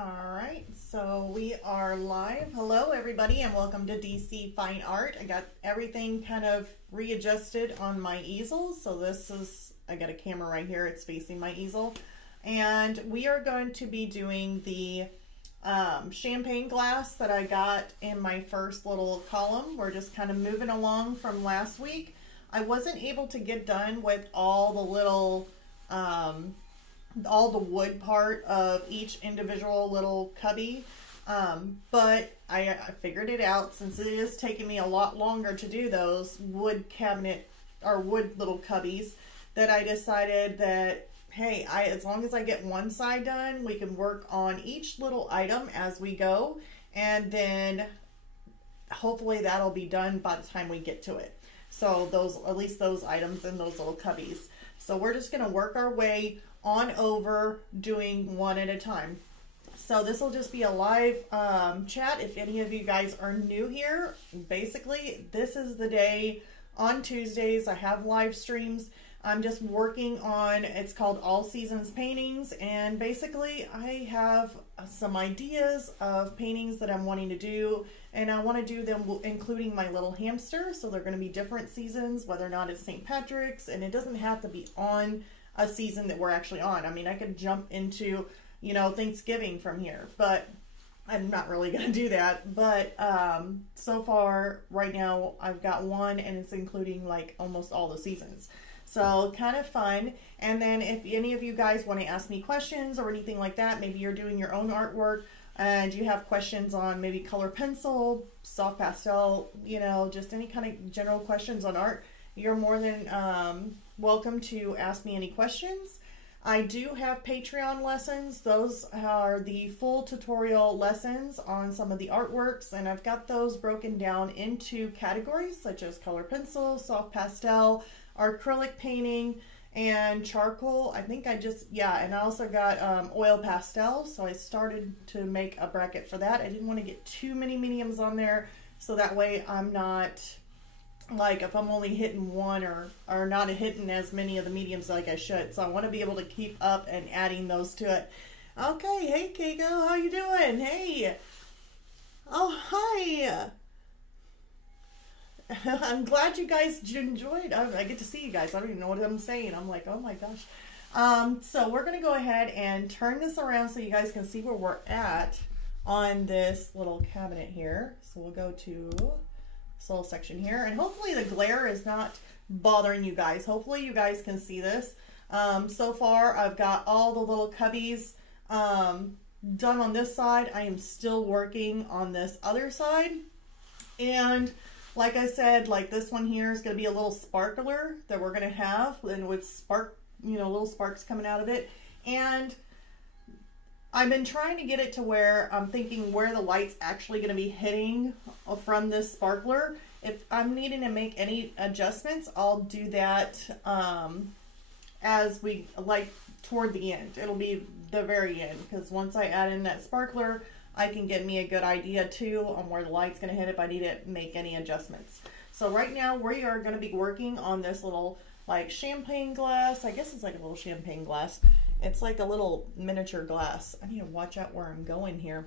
All right, so we are live. Hello, everybody, and welcome to DC Fine Art. I got everything kind of readjusted on my easel. So I got a camera right here. It's facing my easel. And we are going to be doing the champagne glass that I got in my first little column. We're just kind of moving along from last week. I wasn't able to get done with all the little all the wood part of each individual little cubby, but I figured it out, since it is taking me a lot longer to do those wood cabinet or wood little cubbies, that I decided that, hey, as long as I get one side done, we can work on each little item as we go, and then hopefully that'll be done by the time we get to it. So at least those items in those little cubbies. So we're just going to work our way on over, doing one at a time. So this will just be a live chat. If any of you guys are new here, basically this is the day. On Tuesdays I have live streams. I'm just working on, it's called All Seasons Paintings, and basically I have some ideas of paintings that I'm wanting to do, and I want to do them including my little hamster. So they're going to be different seasons, whether or not it's St. Patrick's, and it doesn't have to be on a season that we're actually on. I mean, I could jump into, Thanksgiving from here, but I'm not really going to do that. But so far right now I've got one, and it's including like almost all the seasons. So kind of fun. And then if any of you guys want to ask me questions or anything like that, maybe you're doing your own artwork and you have questions on maybe color pencil, soft pastel, just any kind of general questions on art, you're more than welcome to ask me any questions. I do have Patreon lessons. Those are the full tutorial lessons on some of the artworks, and I've got those broken down into categories such as color pencil, soft pastel, acrylic painting, and charcoal. I think and I also got oil pastel, so I started to make a bracket for that. I didn't want to get too many mediums on there, so that way I'm not, like, if I'm only hitting one or not hitting as many of the mediums like I should. So I want to be able to keep up and adding those to it. Okay, hey Keiko, how you doing? Hey. Oh, hi. I'm glad you guys enjoyed. I get to see you guys. I don't even know what I'm saying. I'm like, oh my gosh. So we're going to go ahead and turn this around so you guys can see where we're at on this little cabinet here. So we'll go to this little section here, and hopefully the glare is not bothering you guys. Hopefully you guys can see this. So far I've got all the little cubbies done on this side. I am still working on this other side, and like I said, like this one here is going to be a little sparkler that we're going to have, and with little sparks coming out of it. And I've been trying to get it to where I'm thinking where the light's actually going to be hitting from this sparkler. If I'm needing to make any adjustments, I'll do that as we, like, toward the end. It'll be the very end, because once I add in that sparkler, I can get me a good idea too on where the light's going to hit if I need to make any adjustments. So right now we are going to be working on this little, like, champagne glass. I guess it's like a little champagne glass. It's like a little miniature glass. I need to watch out where I'm going here.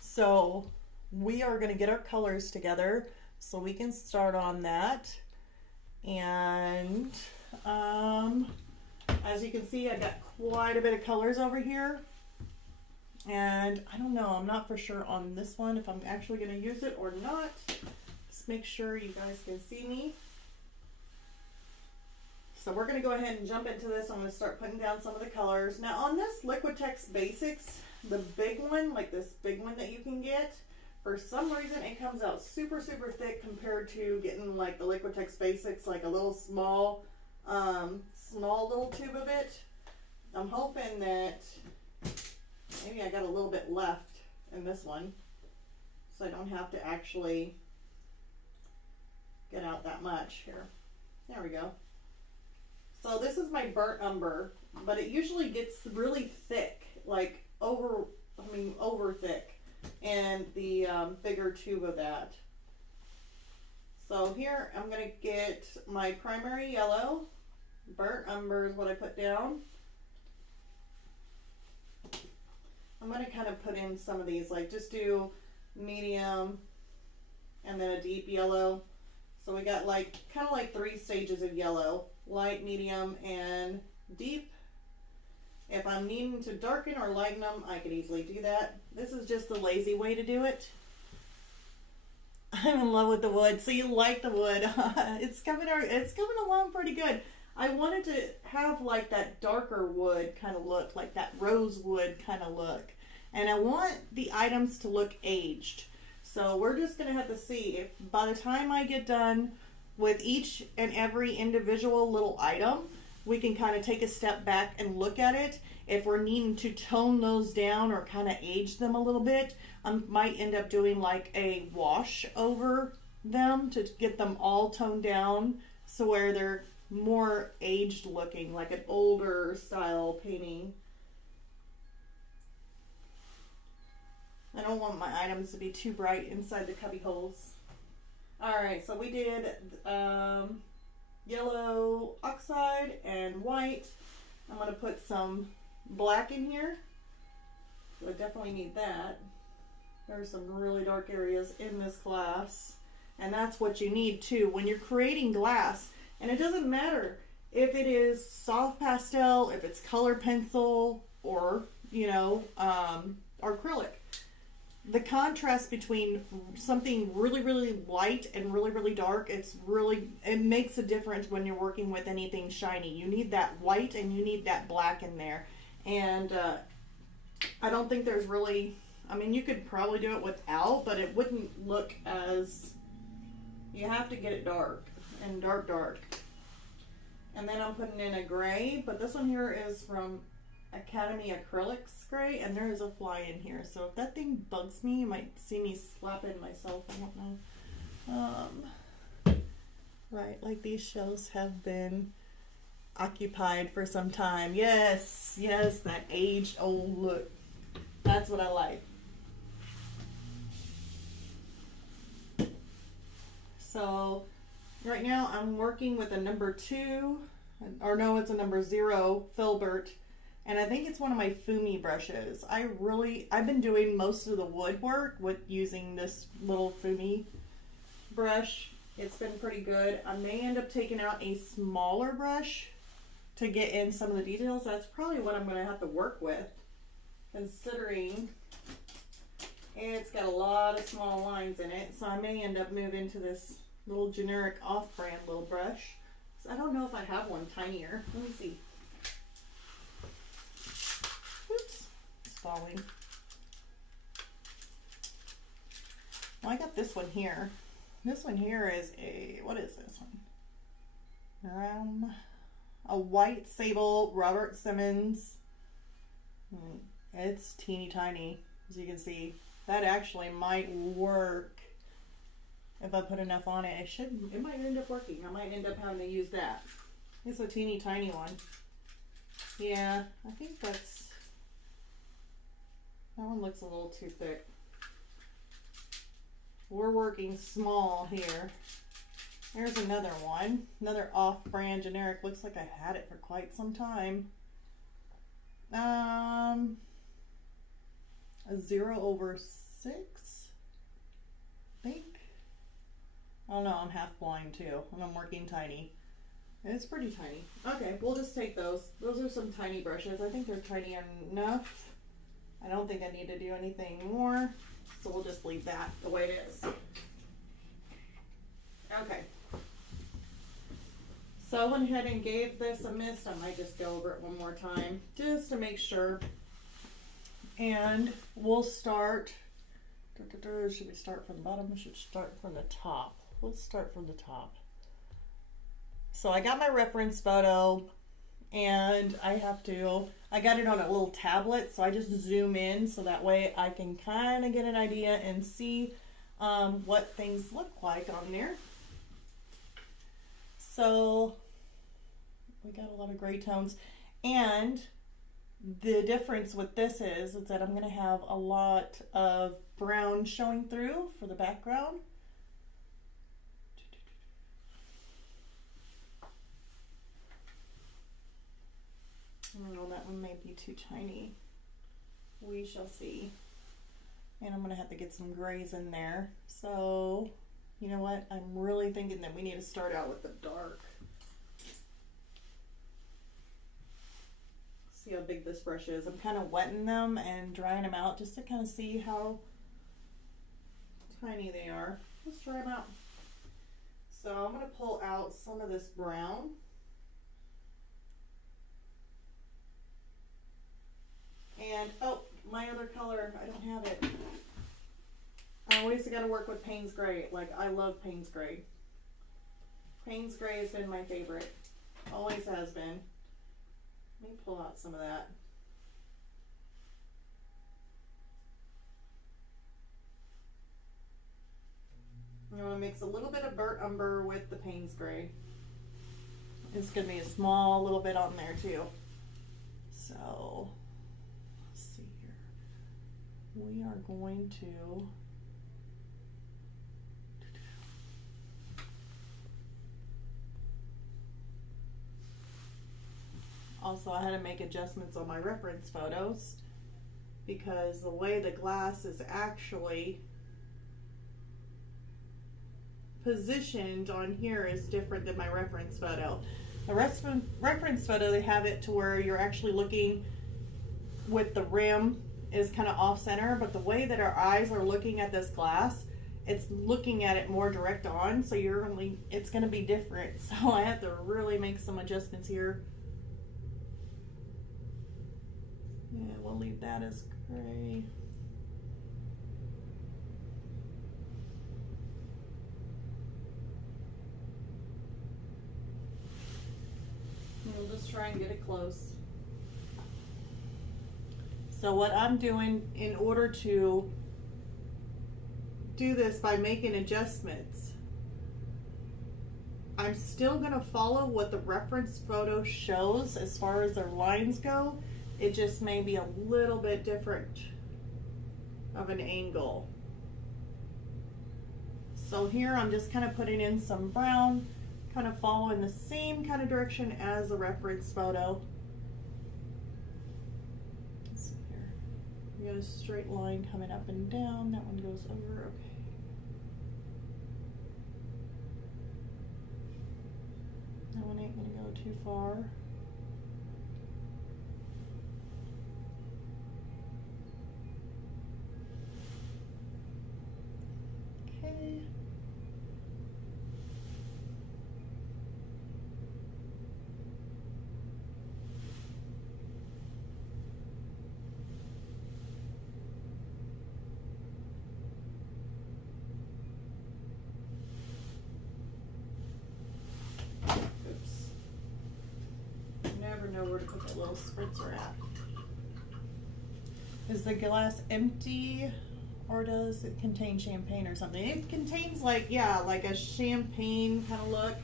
So we are going to get our colors together so we can start on that. And as you can see, I got quite a bit of colors over here. And I don't know, I'm not for sure on this one if I'm actually going to use it or not. Just make sure you guys can see me. So we're going to go ahead and jump into this. I'm going to start putting down some of the colors. Now on this Liquitex Basics, the big one, like this big one that you can get, for some reason it comes out super, super thick compared to getting like the Liquitex Basics, like a little small little tube of it. I'm hoping that maybe I got a little bit left in this one, so I don't have to actually get out that much here. There we go. So this is my burnt umber, but it usually gets really thick, like over thick, and the bigger tube of that. So here I'm going to get my primary yellow. Burnt umber is what I put down. I'm going to kind of put in some of these, like just do medium and then a deep yellow. So we got like kind of like 3 stages of yellow: light, medium, and deep. If I'm needing to darken or lighten them, I can easily do that. This is just the lazy way to do it. I'm in love with the wood. So you like the wood. It's coming along pretty good. I wanted to have like that darker wood kind of look, like that rosewood kind of look. And I want the items to look aged. So we're just going to have to see if by the time I get done with each and every individual little item, we can kind of take a step back and look at it. If we're needing to tone those down or kind of age them a little bit, I might end up doing like a wash over them to get them all toned down so where they're more aged looking, like an older style painting. I don't want my items to be too bright inside the cubby holes. Alright, so we did yellow oxide and white. I'm going to put some black in here. So I definitely need that. There's some really dark areas in this glass. And that's what you need too when you're creating glass. And it doesn't matter if it is soft pastel, if it's color pencil, or, you know, acrylic. The contrast between something really, really light and really, really dark, it makes a difference when you're working with anything shiny. You need that white and you need that black in there. And I don't think there's really, I mean, you could probably do it without, but it wouldn't look as, you have to get it dark and dark. And then I'm putting in a gray, but this one here is from Academy Acrylics gray, and there is a fly in here, so if that thing bugs me, you might see me slapping myself. I don't know. Right, like these shelves have been occupied for some time. Yes, that aged old look. That's what I like. So right now I'm working with a number 2, or no, it's a number 0 Filbert. And I think it's one of my Fumi brushes. I've been doing most of the woodwork with using this little Fumi brush. It's been pretty good. I may end up taking out a smaller brush to get in some of the details. That's probably what I'm going to have to work with, considering it's got a lot of small lines in it. So I may end up moving to this little generic off-brand little brush. So I don't know if I have one tinier. Let me see. Oops, it's falling. Well, I got this one here. This one here is what is this one? A white sable Robert Simmons. It's teeny tiny, as you can see. That actually might work if I put enough on it. It might end up working. I might end up having to use that. It's a teeny tiny one. Yeah, I think that one looks a little too thick. We're working small here. There's another one. Another off-brand generic. Looks like I had it for quite some time. A 0/6, I think. I don't know, I'm half blind too, and I'm working tiny. It's pretty tiny. Okay, we'll just take those. Those are some tiny brushes. I think they're tiny enough. I don't think I need to do anything more, so we'll just leave that the way it is. Okay. So I went ahead and gave this a mist. I might just go over it one more time, just to make sure. And we'll start, should we start from the bottom? We should start from the top. Let's start from the top. So I got my reference photo, and I got it on a little tablet, so I just zoom in so that way I can kind of get an idea and see what things look like on there. So we got a lot of gray tones, and the difference with this is that I'm going to have a lot of brown showing through for the background. I don't know, that one may be too tiny. We shall see. And I'm gonna have to get some grays in there. So, you know what? I'm really thinking that we need to start out with the dark. See how big this brush is. I'm kind of wetting them and drying them out just to kind of see how tiny they are. Let's dry them out. So I'm going to pull out some of this brown. And, oh, my other color, I don't have it. I always got to work with Payne's Gray. Like, I love Payne's Gray. Payne's Gray has been my favorite. Always has been. Let me pull out some of that. I'm going to mix a little bit of burnt umber with the Payne's Gray. It's going to be a small little bit on there too. So, let's see here. We are going to also, I had to make adjustments on my reference photos because the way the glass is actually positioned on here is different than my reference photo. The reference photo, they have it to where you're actually looking with the rim is kind of off center, but the way that our eyes are looking at this glass, it's looking at it more direct on, so it's going to be different. So I have to really make some adjustments here. Yeah, we'll leave that as gray. We'll just try and get it close. So what I'm doing in order to do this by making adjustments, I'm still going to follow what the reference photo shows as far as their lines go. It just may be a little bit different of an angle. So here I'm just kind of putting in some brown, kind of following the same kind of direction as the reference photo. Let's see here. We got a straight line coming up and down. That one goes over, okay. That one ain't gonna go too far. Okay. Oops. Never know where to put that little spritzer at. Is the glass empty? Or does it contain champagne or something? It contains like a champagne kind of look.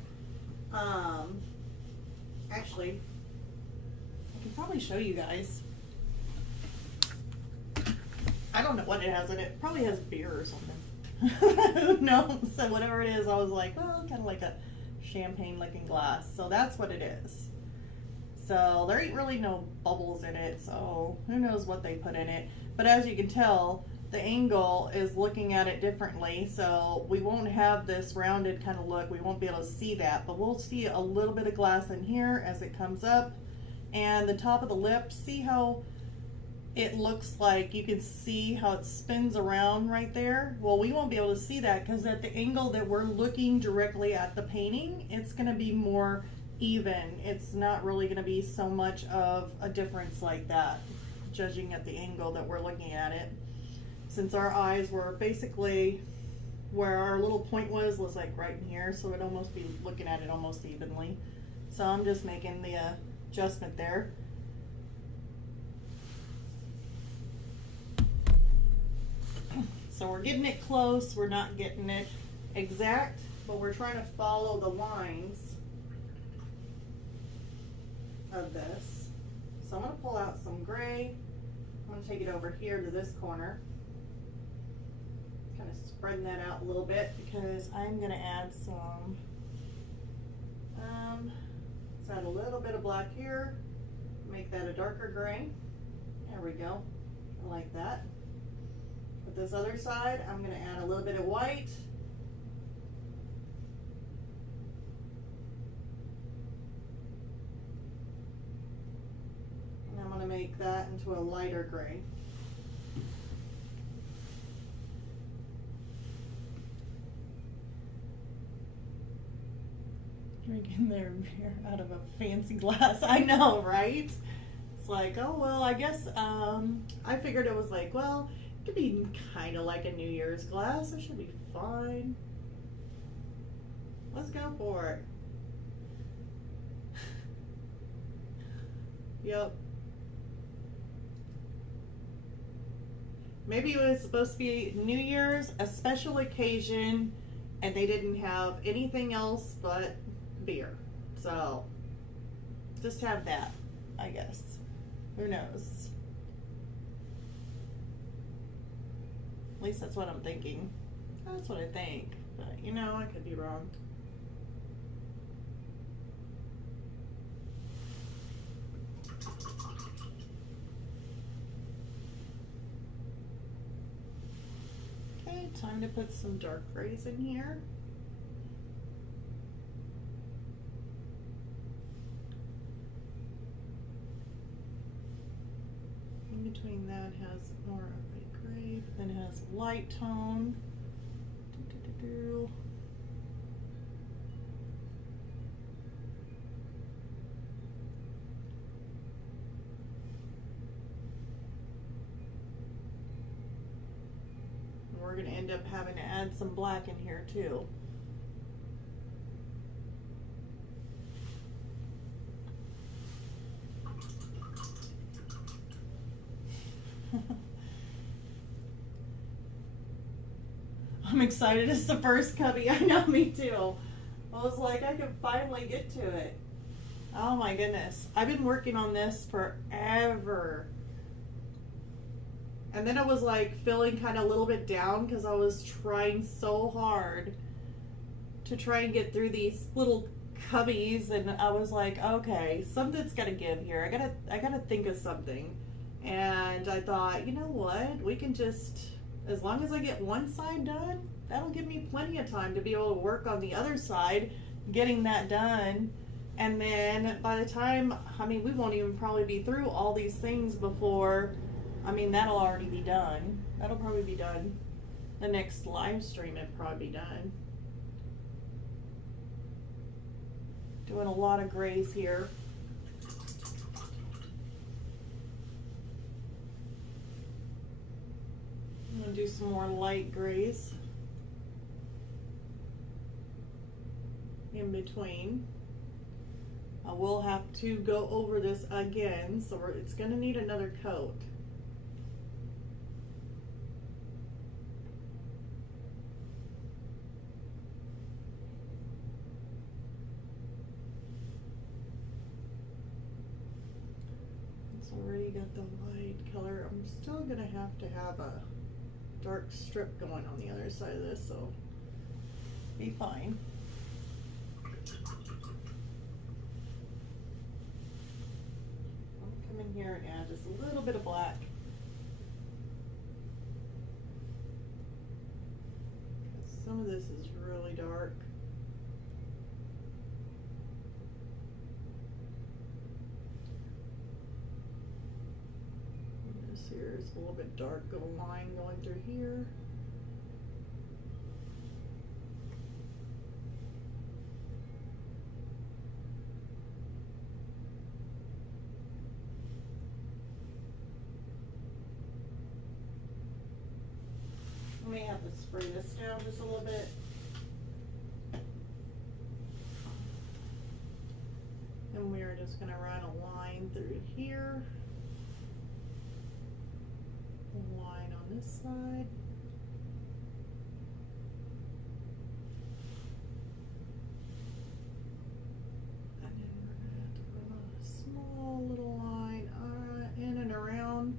Actually, I can probably show you guys. I don't know what it has in it. Probably has beer or something. Who knows? So whatever it is, I was like, well, kind of like a champagne looking glass. So that's what it is. So there ain't really no bubbles in it. So who knows what they put in it. But as you can tell, the angle is looking at it differently, so we won't have this rounded kind of look. We won't be able to see that, but we'll see a little bit of glass in here as it comes up. And the top of the lip, see how it looks like you can see how it spins around right there? Well, we won't be able to see that because at the angle that we're looking directly at the painting, it's going to be more even. It's not really going to be so much of a difference like that, judging at the angle that we're looking at it. Since our eyes were basically where our little point was like right in here, so it'd almost be looking at it almost evenly. So I'm just making the adjustment there. So we're getting it close, we're not getting it exact, but we're trying to follow the lines of this. So I'm going to pull out some gray. I'm going to take it over here to this corner. Kind of spreading that out a little bit because I'm going to add some, let's add a little bit of black here, make that a darker gray. There we go. I like that. With this other side, I'm going to add a little bit of white. And I'm going to make that into a lighter gray. Drinking their beer out of a fancy glass. I know, right? It's like, oh, well, I guess, I figured it was like, well, it could be kind of like a New Year's glass. It should be fine. Let's go for it. Yep. Maybe it was supposed to be New Year's, a special occasion, and they didn't have anything else but beer. So, just have that, I guess. Who knows? At least that's what I'm thinking. That's what I think. But, you know, I could be wrong. Okay, time to put some dark grays in here. In between that has more of a gray, then it has light tone. We're going to end up having to add some black in here too. I'm excited. It's the first cubby. I know, me too. I was like, I can finally get to it. Oh my goodness. I've been working on this forever. And then I was like feeling kind of a little bit down because I was trying so hard to try and get through these little cubbies, and I was like, okay, something's gotta give here. I gotta think of something. And I thought, you know what? We can just, as long as I get one side done, that'll give me plenty of time to be able to work on the other side, getting that done. And then by the time, I mean, we won't even probably be through all these things before, I mean, that'll already be done. That'll probably be done. The next live stream, it'll probably be done. Doing a lot of grays here. I'm going to do some more light grays in between. I will have to go over this again, so it's going to need another coat. It's already got the light color. I'm still going to have a dark strip going on the other side of this, so be fine. I'll come in here and add just a little bit of black. Some of this is really dark. Here's a little bit dark little line going through here. I may have to spray this down just a little bit. And we're just going to run a line through here. Line on this side. And then we're going to have to run a small little line in and around.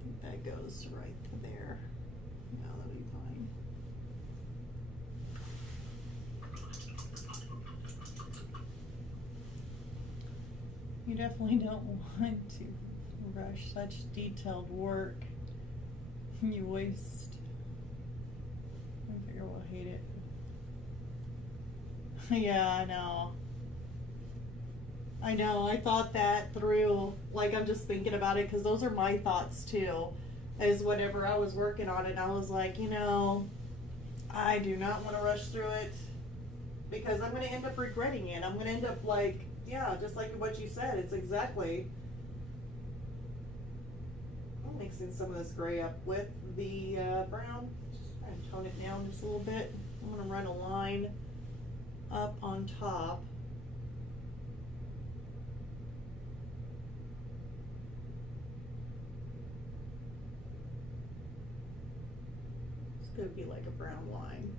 I think that goes right to there. No, that'll be fine. You definitely don't want to rush such detailed work. You waste. I figure we'll hate it. Yeah, I know. I know. I thought that through. Like, I'm just thinking about it because those are my thoughts too. Is whenever I was working on it, I was like, I do not want to rush through it because I'm going to end up regretting it. I'm going to end up like, yeah, just like what you said. It's exactly. I'm mixing some of this gray up with the brown. Just trying to tone it down just a little bit. I'm going to run a line up on top. It's going to be like a brown line.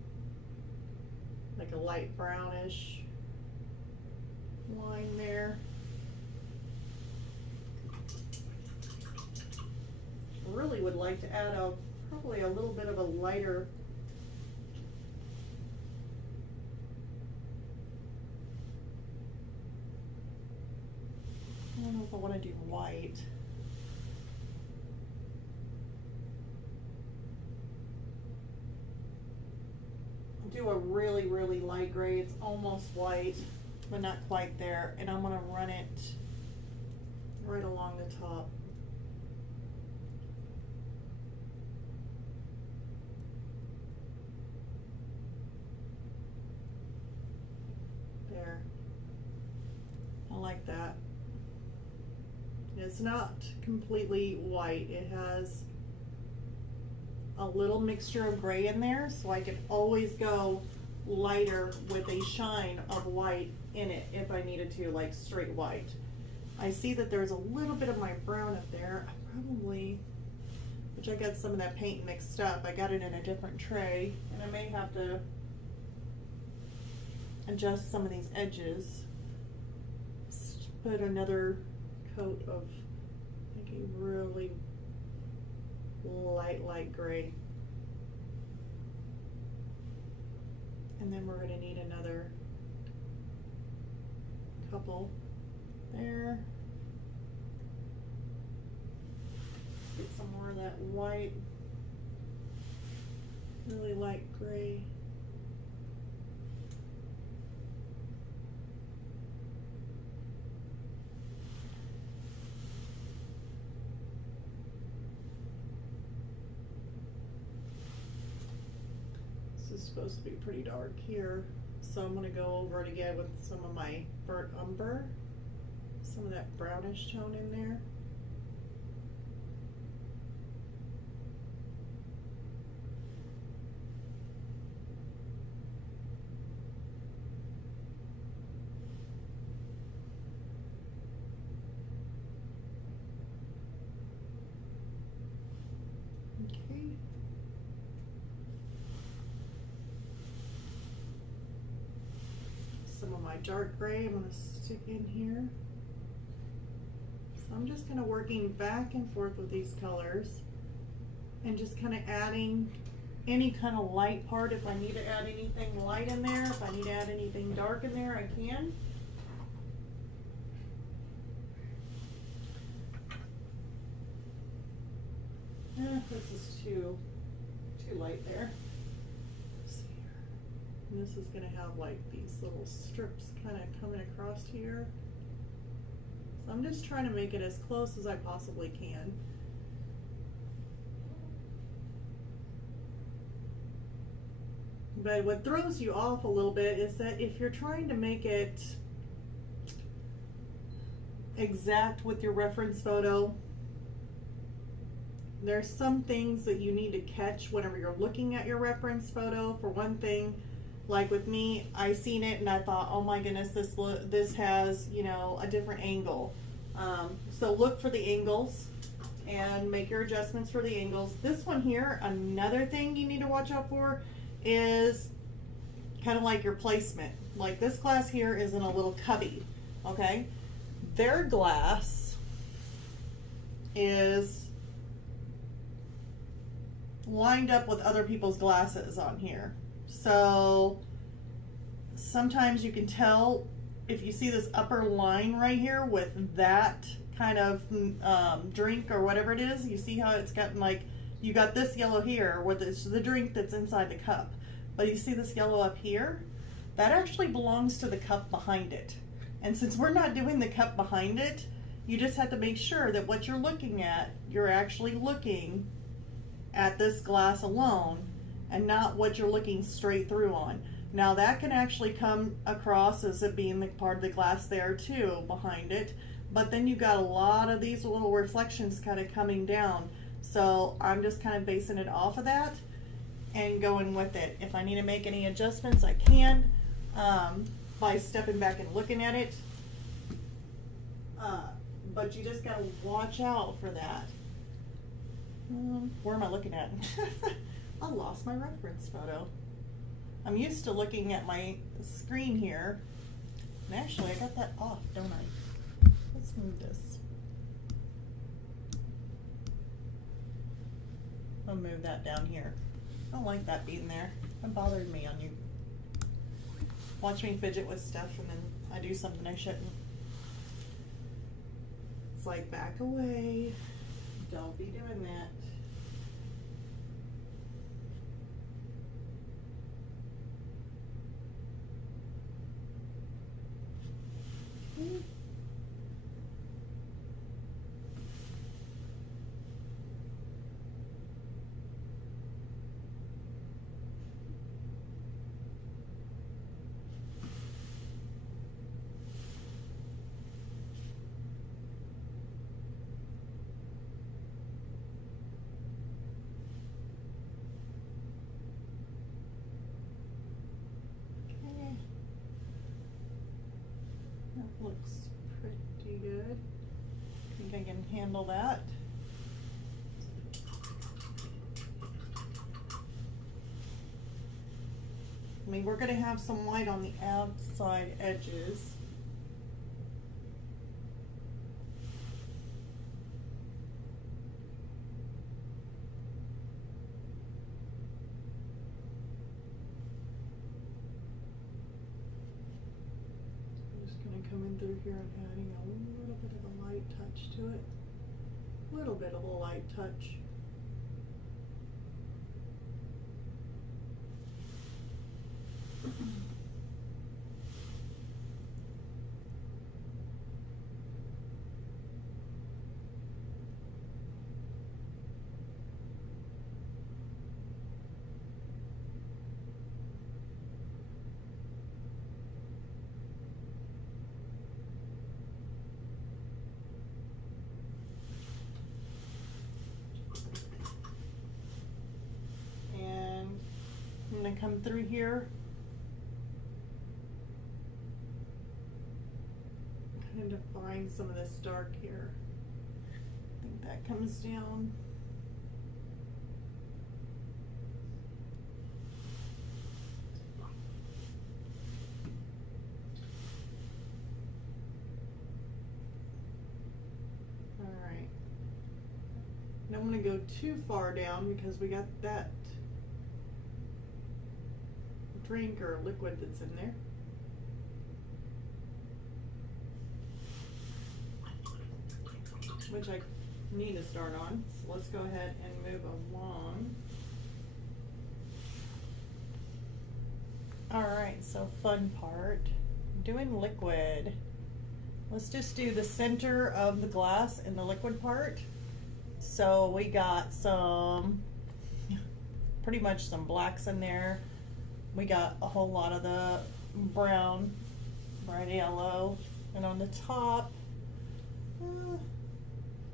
Like a light brownish line there. Really would like to add probably a little bit of a lighter I don't know if I want to do white. Do a really, really light gray. It's almost white, but not quite there. And I'm going to run it right along the top. There. I like that. It's not completely white. It has a little mixture of gray in there, so I can always go lighter with a shine of white in it if I needed to, like straight white. I see that there's a little bit of my brown up there. I probably, which I got some of that paint mixed up. I got it in a different tray, and I may have to adjust some of these edges. Just put another coat of like a really light gray. And then we're going to need another couple there. Get some more of that white, really light gray. This is supposed to be pretty dark here, so I'm going to go over it again with some of my burnt umber, some of that brownish tone in there. Okay. Some of my dark gray I'm going to stick in here. So I'm just kind of working back and forth with these colors and just kind of adding any kind of light part. If I need to add anything light in there, if I need to add anything dark in there, I can. This is too light there. And this is going to have like these little strips kind of coming across here. So I'm just trying to make it as close as I possibly can. But what throws you off a little bit is that if you're trying to make it exact with your reference photo, there's some things that you need to catch whenever you're looking at your reference photo. For one thing, like with me, I seen it and I thought, oh my goodness, this has, a different angle. So look for the angles and make your adjustments for the angles. This one here, another thing you need to watch out for is kind of like your placement. Like this glass here is in a little cubby, okay? Their glass is lined up with other people's glasses on here. So sometimes you can tell if you see this upper line right here with that kind of drink or whatever it is. You see how it's gotten like you got this yellow here where it's the drink that's inside the cup. But you see this yellow up here? That actually belongs to the cup behind it. And since we're not doing the cup behind it, you just have to make sure that what you're looking at, you're actually looking at this glass alone and not what you're looking straight through on. Now that can actually come across as it being the part of the glass there too behind it, but then you got a lot of these little reflections kind of coming down. So I'm just kind of basing it off of that and going with it. If I need to make any adjustments, I can by stepping back and looking at it. But you just gotta watch out for that. Where am I looking at? I lost my reference photo. I'm used to looking at my screen here. And actually, I got that off, don't I? Let's move this. I'll move that down here. I don't like that being there. It bothered me on you. Watch me fidget with stuff and then I do something I shouldn't. It's like, back away. Don't be doing that. That looks pretty good. I think I can handle that. I mean, we're going to have some white on the outside edges. Coming through here and adding a little bit of a light touch to it. A little bit of a light touch. I'm going to come through here, kind of define some of this dark here. I think that comes down. All right. I don't want to go too far down because we got that drink or liquid that's in there. Which I need to start on. So let's go ahead and move along. Alright, so fun part. Doing liquid. Let's just do the center of the glass in the liquid part. So we got some, pretty much some blacks in there. We got a whole lot of the brown, bright yellow, and on the top,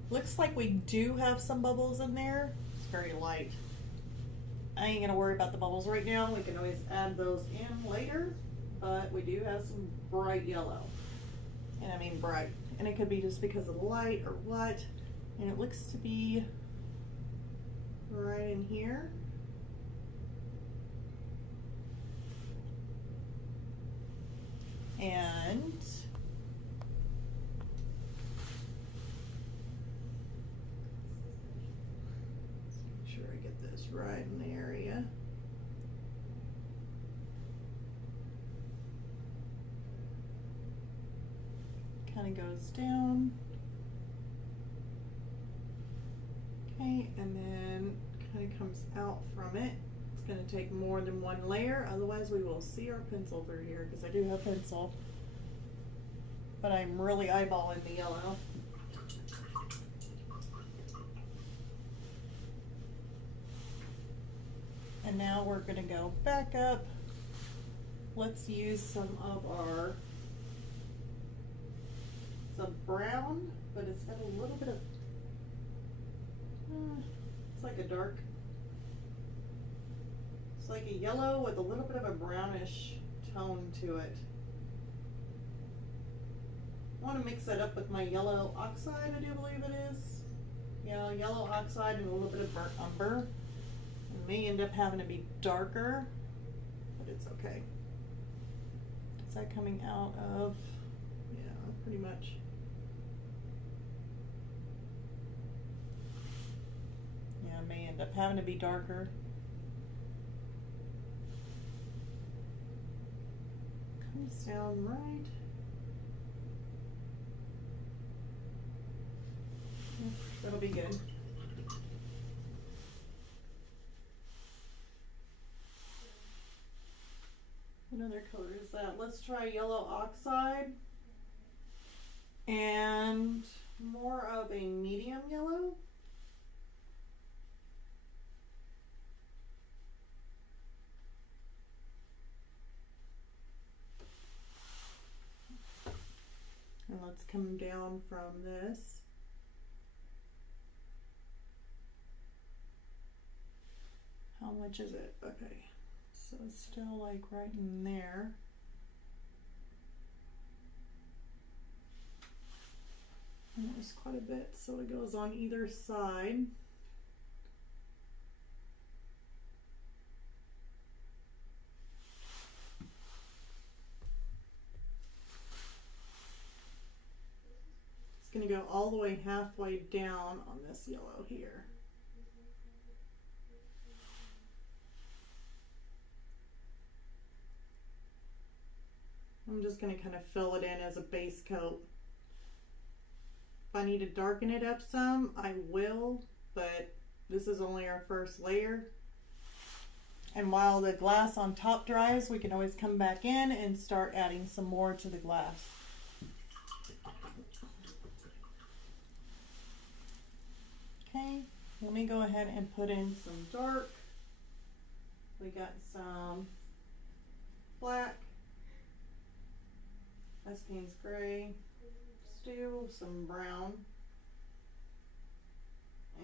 looks like we do have some bubbles in there. It's very light. I ain't gonna worry about the bubbles right now. We can always add those in later, but we do have some bright yellow. And I mean bright. And it could be just because of the light or what. And it looks to be right in here. And make sure I get this right in the area. Kind of goes down. Okay, and then kind of comes out from it. It's going to take more than one layer, otherwise we will see our pencil through here, because I do have pencil. But I'm really eyeballing the yellow. And now we're going to go back up. Let's use some of our, it's a brown, but it's got a little bit of, it's like a dark, it's like a yellow with a little bit of a brownish tone to it. I want to mix that up with my yellow oxide, I do believe it is. Yeah, yellow oxide and a little bit of burnt umber. It may end up having to be darker, but it's okay. Is that coming out of, yeah, pretty much. Yeah, it may end up having to be darker. Comes down right. Yep, that'll be good. What other color is that? Let's try yellow oxide and more of a medium yellow. And let's come down from this. How much is it? Okay. So it's still like right in there. And there's quite a bit, so it goes on either side. It's going to go all the way halfway down on this yellow here. I'm just going to kind of fill it in as a base coat. If I need to darken it up some, I will, but this is only our first layer. And while the glass on top dries, we can always come back in and start adding some more to the glass. Okay, let me go ahead and put in some dark. We got some black, Payne's gray, still some brown,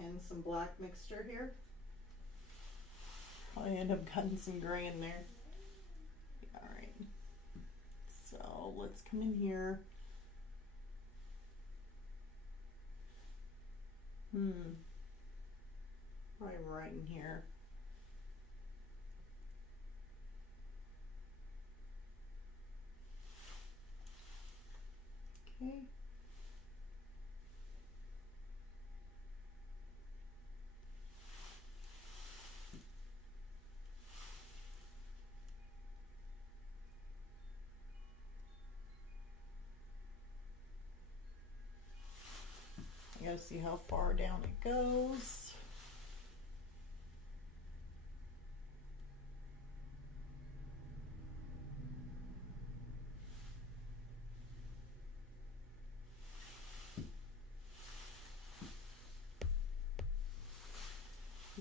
and some black mixture here. Probably end up cutting some gray in there. Alright, so let's come in here. Probably right in here. Okay. I gotta see how far down it goes.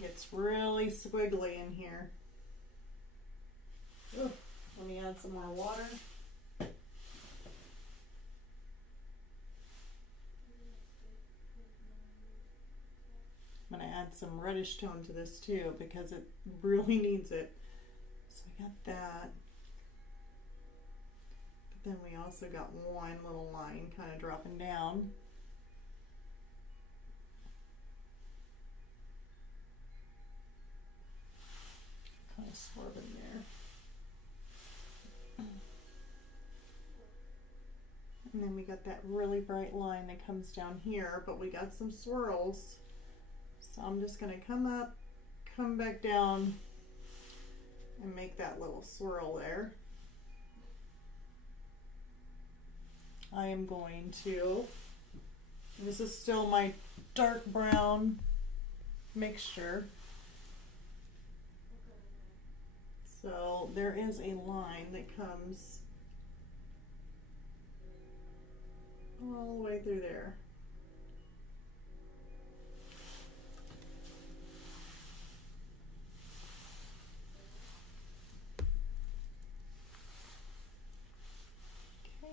It's really squiggly in here. Ooh, let me add some more water. I'm going to add some reddish tone to this too because it really needs it. So we got that. But then we also got one little line kind of dropping down. Kind of swerve in there. And then we got that really bright line that comes down here, but we got some swirls. So I'm just going to come up, come back down, and make that little swirl there. I am going to, this is still my dark brown mixture. So there is a line that comes all the way through there. Okay.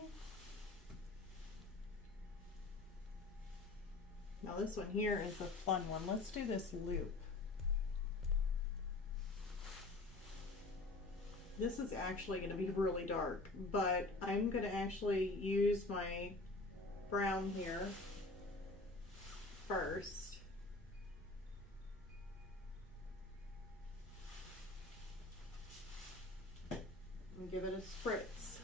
Now this one here is the fun one. Let's do this loop. This is actually going to be really dark, but I'm going to actually use my brown here first. And give it a spritz.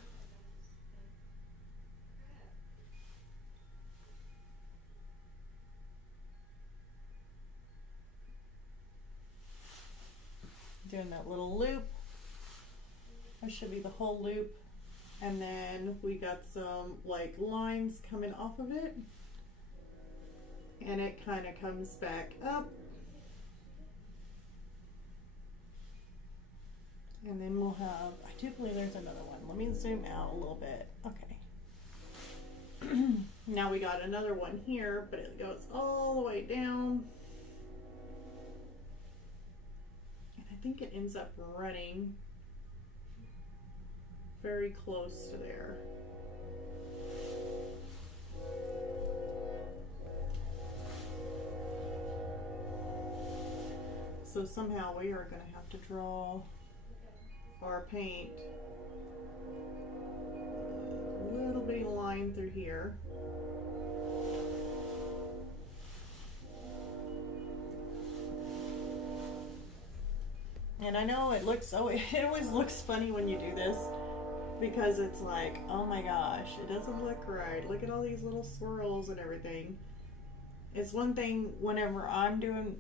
Doing that little loop. That should be the whole loop. And then we got some like lines coming off of it. And it kind of comes back up. And then we'll have, I do believe there's another one. Let me zoom out a little bit. Okay. Now we got another one here, but it goes all the way down. And I think it ends up running very close to there. So somehow we are going to have to draw our paint a little bitty line through here. And I know it looks, oh, it always looks funny when you do this, because it's like, oh my gosh, it doesn't look right. Look at all these little swirls and everything. It's one thing whenever I'm doing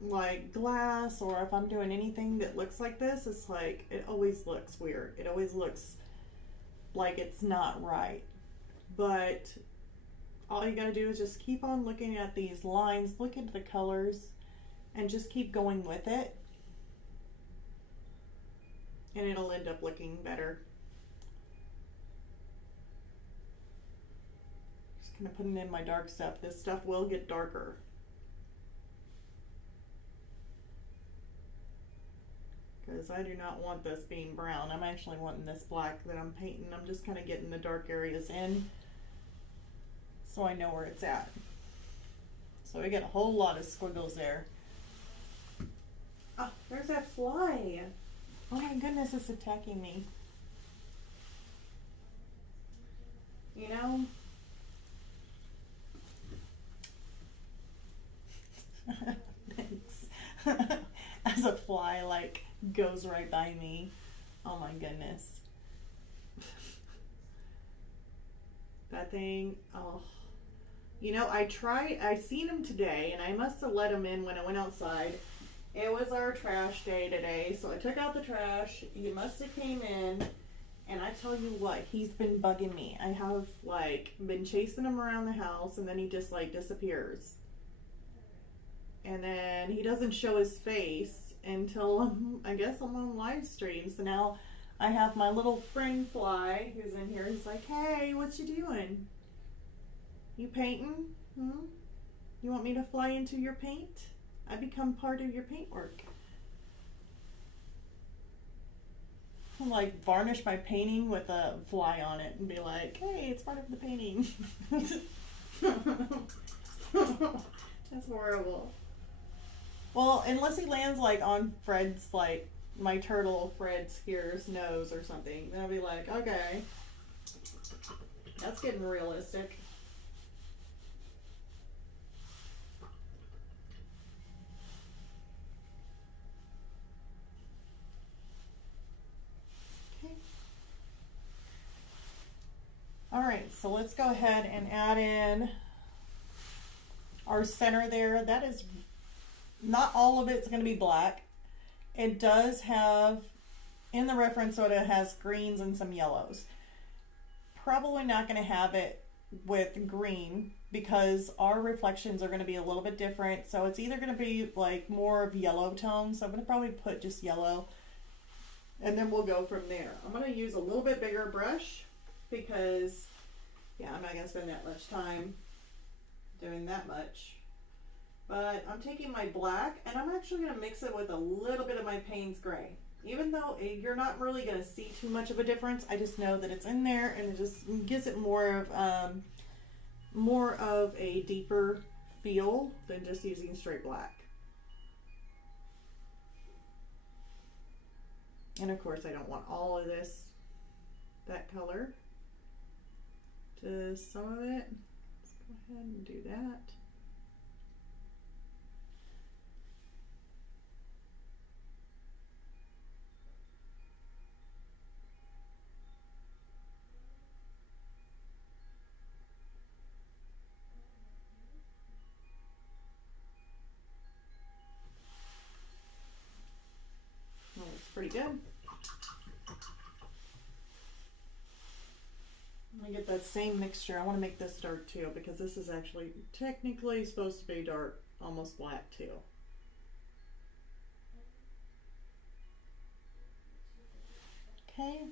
like glass, or if I'm doing anything that looks like this, it's like, it always looks weird. It always looks like it's not right. But all you gotta do is just keep on looking at these lines, look at the colors, and just keep going with it. And it'll end up looking better. Just kind of putting in my dark stuff. This stuff will get darker. Because I do not want this being brown. I'm actually wanting this black that I'm painting. I'm just kind of getting the dark areas in so I know where it's at. So we get a whole lot of squiggles there. Oh, there's that fly. Oh my goodness, it's attacking me. You know? Thanks. As a fly, like, goes right by me. Oh my goodness. That thing, oh. You know, I seen him today, and I must have let him in when I went outside. It was our trash day today, so I took out the trash. He must have came in, and I tell you what, he's been bugging me. I have, like, been chasing him around the house, and then he just, like, disappears. And then he doesn't show his face until, I guess, I'm on live stream. So now I have my little friend fly who's in here. He's like, hey, what you doing? You painting? You want me to fly into your paint? I become part of your paintwork. I'll like varnish my painting with a fly on it and be like, hey, it's part of the painting. That's horrible. Well, unless he lands like on Fred's, like my turtle Fred Skier's nose or something, then I'll be like, okay, that's getting realistic. Alright, so let's go ahead and add in our center there. That is, not all of it's going to be black. It does have, in the reference photo, it has greens and some yellows. Probably not going to have it with green because our reflections are going to be a little bit different. So it's either going to be like more of yellow tones. So I'm going to probably put just yellow. And then we'll go from there. I'm going to use a little bit bigger brush because, yeah, I'm not going to spend that much time doing that much. But I'm taking my black and I'm actually going to mix it with a little bit of my Payne's Gray. Even though you're not really going to see too much of a difference, I just know that it's in there and it just gives it more of a deeper feel than just using straight black. And of course I don't want all of this, that color. Just some of it. Let's go ahead and do that. That looks pretty good. Let me get that same mixture. I want to make this dark too because this is actually technically supposed to be dark, almost black too. Okay.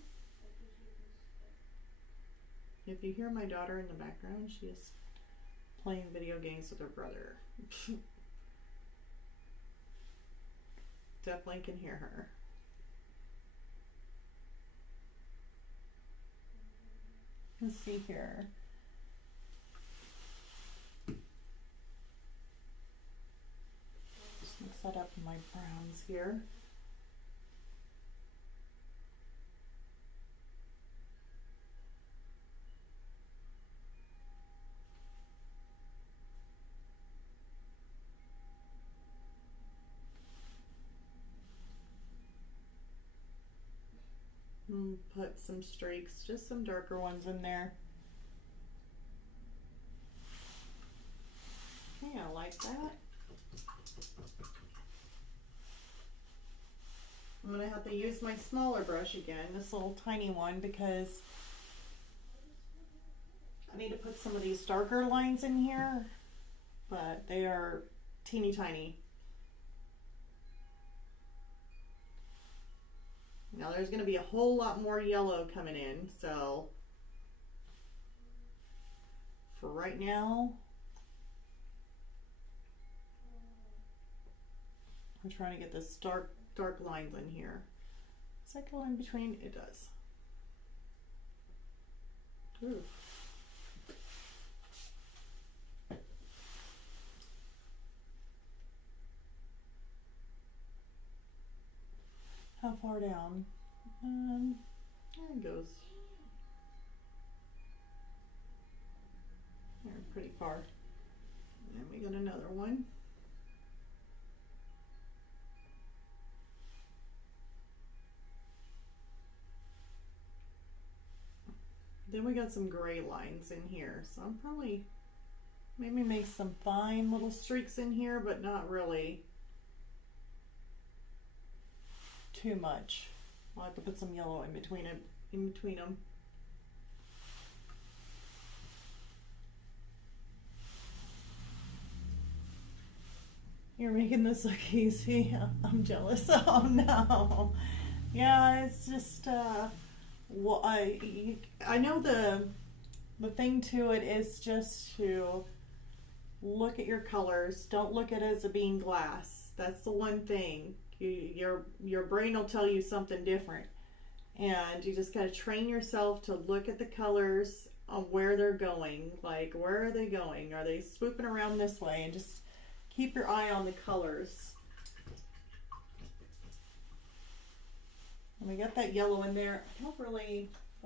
If you hear my daughter in the background, she is playing video games with her brother. Definitely can hear her. Let's see here. Just mix that up in my browns here. Put some streaks, just some darker ones in there. Okay, I like that. I'm gonna have to use my smaller brush again, this little tiny one, because I need to put some of these darker lines in here, but they are teeny tiny. Now there's going to be a whole lot more yellow coming in, so for right now, I'm trying to get this dark lines in here. Does that go in between? It does. Ooh. How far down? There it goes. There, pretty far. And then we got another one. Then we got some gray lines in here, so I'm probably maybe make some fine little streaks in here, but not really too much. I'll have to put some yellow in between them. You're making this look easy. I'm jealous. Oh no. Yeah, it's just well, I know the thing to it is just to look at your colors. Don't look at it as a being glass. That's the one thing. Your brain will tell you something different, and you just gotta train yourself to look at the colors on where they're going. Like, where are they going? Are they swooping around this way? And just keep your eye on the colors. And we got that yellow in there. I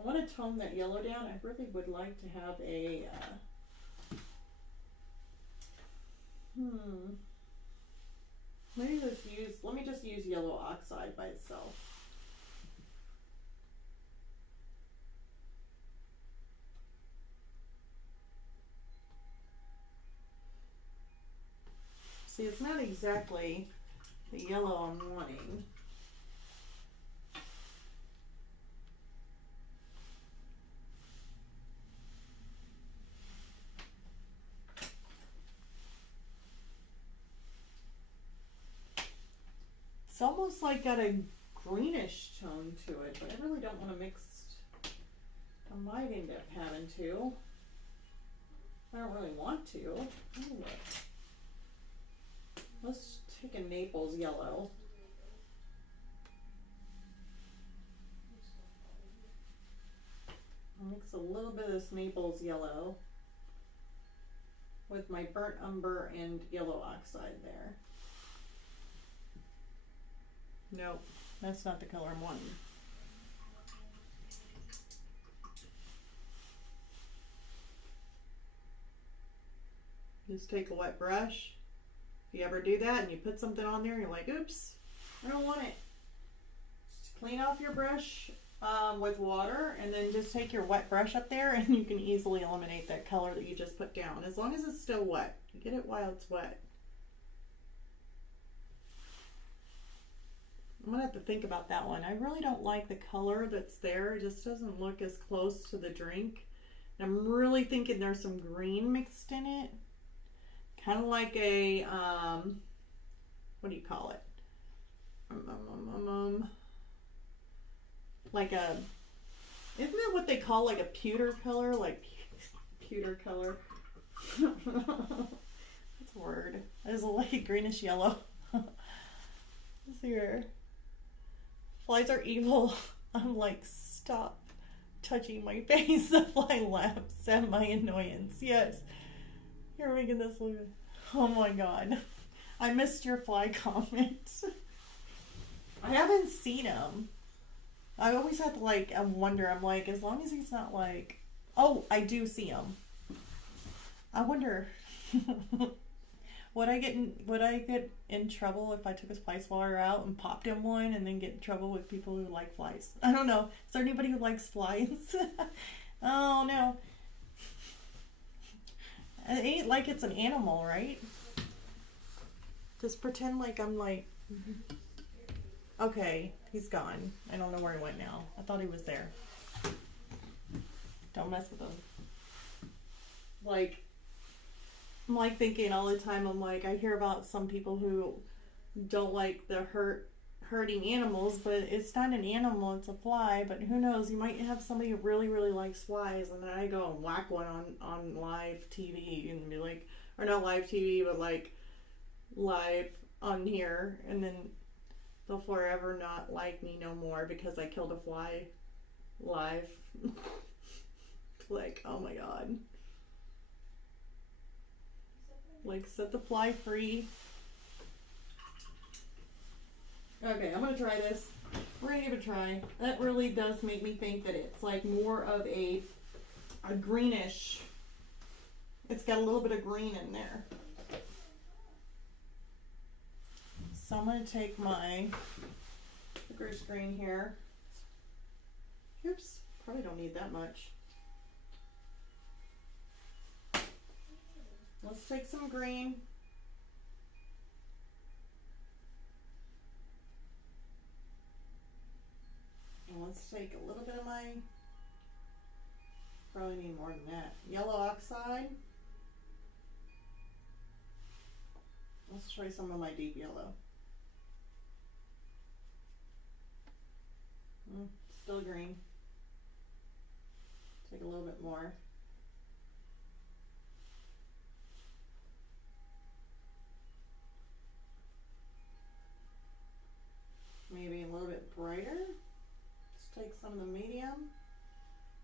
want to tone that yellow down. I really would like to have a let me just use yellow oxide by itself. See, it's not exactly the yellow I'm wanting. It's almost like got a greenish tone to it, but I really don't want to mix. I might end up having to. I don't really want to. Anyway, let's take a Naples yellow. I'll mix a little bit of this Naples yellow with my burnt umber and yellow oxide there. Nope, that's not the color I'm wanting. Just take a wet brush. If you ever do that and you put something on there and you're like, oops, I don't want it. Just clean off your brush with water, and then just take your wet brush up there and you can easily eliminate that color that you just put down, as long as it's still wet. You get it while it's wet. I'm gonna have to think about that one. I really don't like the color that's there. It just doesn't look as close to the drink. And I'm really thinking there's some green mixed in it. Kind of like a, what do you call it? Like a, isn't that what they call like a pewter color? Like pewter color. That's a word. It's like a greenish yellow. Let's see here. Flies are evil. I'm like, stop touching my face. The fly laughs at my annoyance. Yes. You're making this look. Oh my god. I missed your fly comment. I haven't seen him. I always have to like, I wonder, I'm like, as long as he's not like, oh, I do see him. I wonder, would I get in trouble if I took his fly swatter out and popped him one and then get in trouble with people who like flies? I don't know. Is there anybody who likes flies? Oh no. It ain't like it's an animal, right? Just pretend like I'm like, okay, he's gone. I don't know where he went now. I thought he was there. Don't mess with him. Like, I'm like thinking all the time, I'm like, I hear about some people who don't like the hurting animals, but it's not an animal, it's a fly. But who knows, you might have somebody who really, really likes flies, and then I go and whack one on live TV and be like, or not live TV, but like live on here, and then they'll forever not like me no more because I killed a fly live. Like, oh my god. Like, set the fly free. Okay, I'm gonna try this. We're gonna give it a try. That really does make me think that it's like more of a greenish. It's got a little bit of green in there. So I'm gonna take my licorice green here. Oops, probably don't need that much. Let's take some green. And let's take a little bit of my, probably need more than that, yellow oxide. Let's try some of my deep yellow. Still green. Take a little bit more. Maybe a little bit brighter. Let's take some of the medium.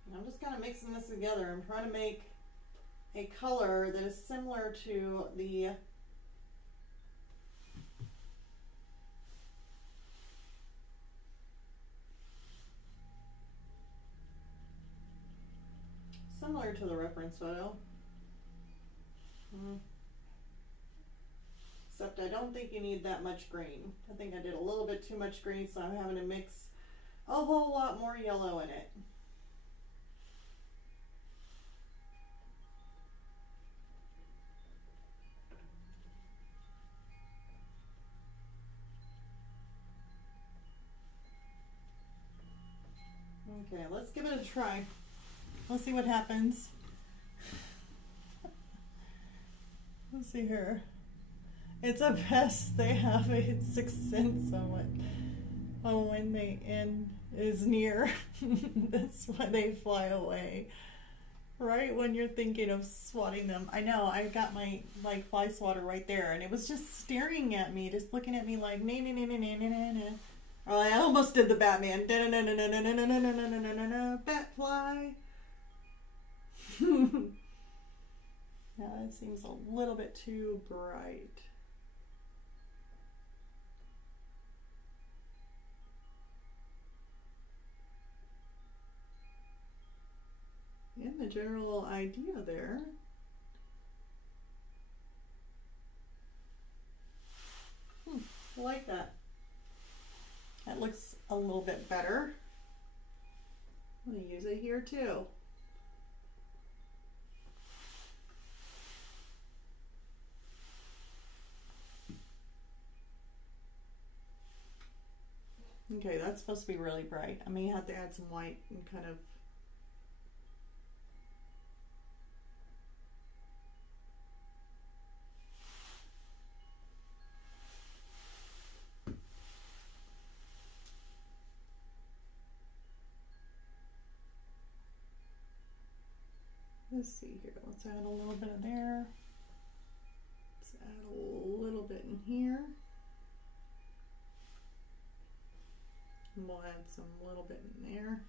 And I'm just kind of mixing this together. I'm trying to make a color that is similar to the reference photo. Except I don't think you need that much green. I think I did a little bit too much green, so I'm having to mix a whole lot more yellow in it. Okay, let's give it a try. Let's see what happens. Let's see here. It's a best they have a 6 cents on it. Oh, when the end is near, that's why they fly away. Right when you're thinking of swatting them. I know, I got my like fly swatter right there, and it was just staring at me, just looking at me like na na na na na na na na. Oh, I almost did the Batman. Da na na na na na na na na na na na na. Bat fly. Now that seems a little bit too bright. And the general idea there. I like that. That looks a little bit better. I'm going to use it here too. Okay, that's supposed to be really bright. I may have to add some white and kind of let's see here. Let's add a little bit of there. Let's add a little bit in here. And we'll add some little bit in there.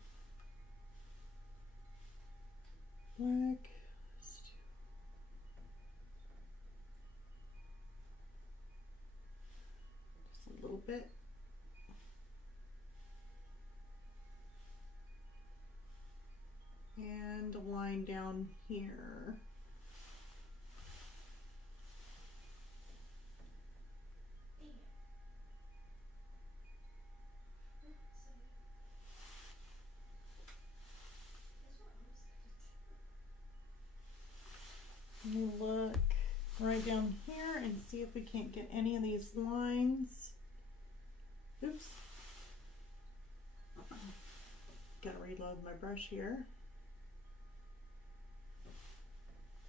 Black. Let's do just a little bit. And a line down here. Let me look right down here and see if we can't get any of these lines. Oops. Gotta reload my brush here.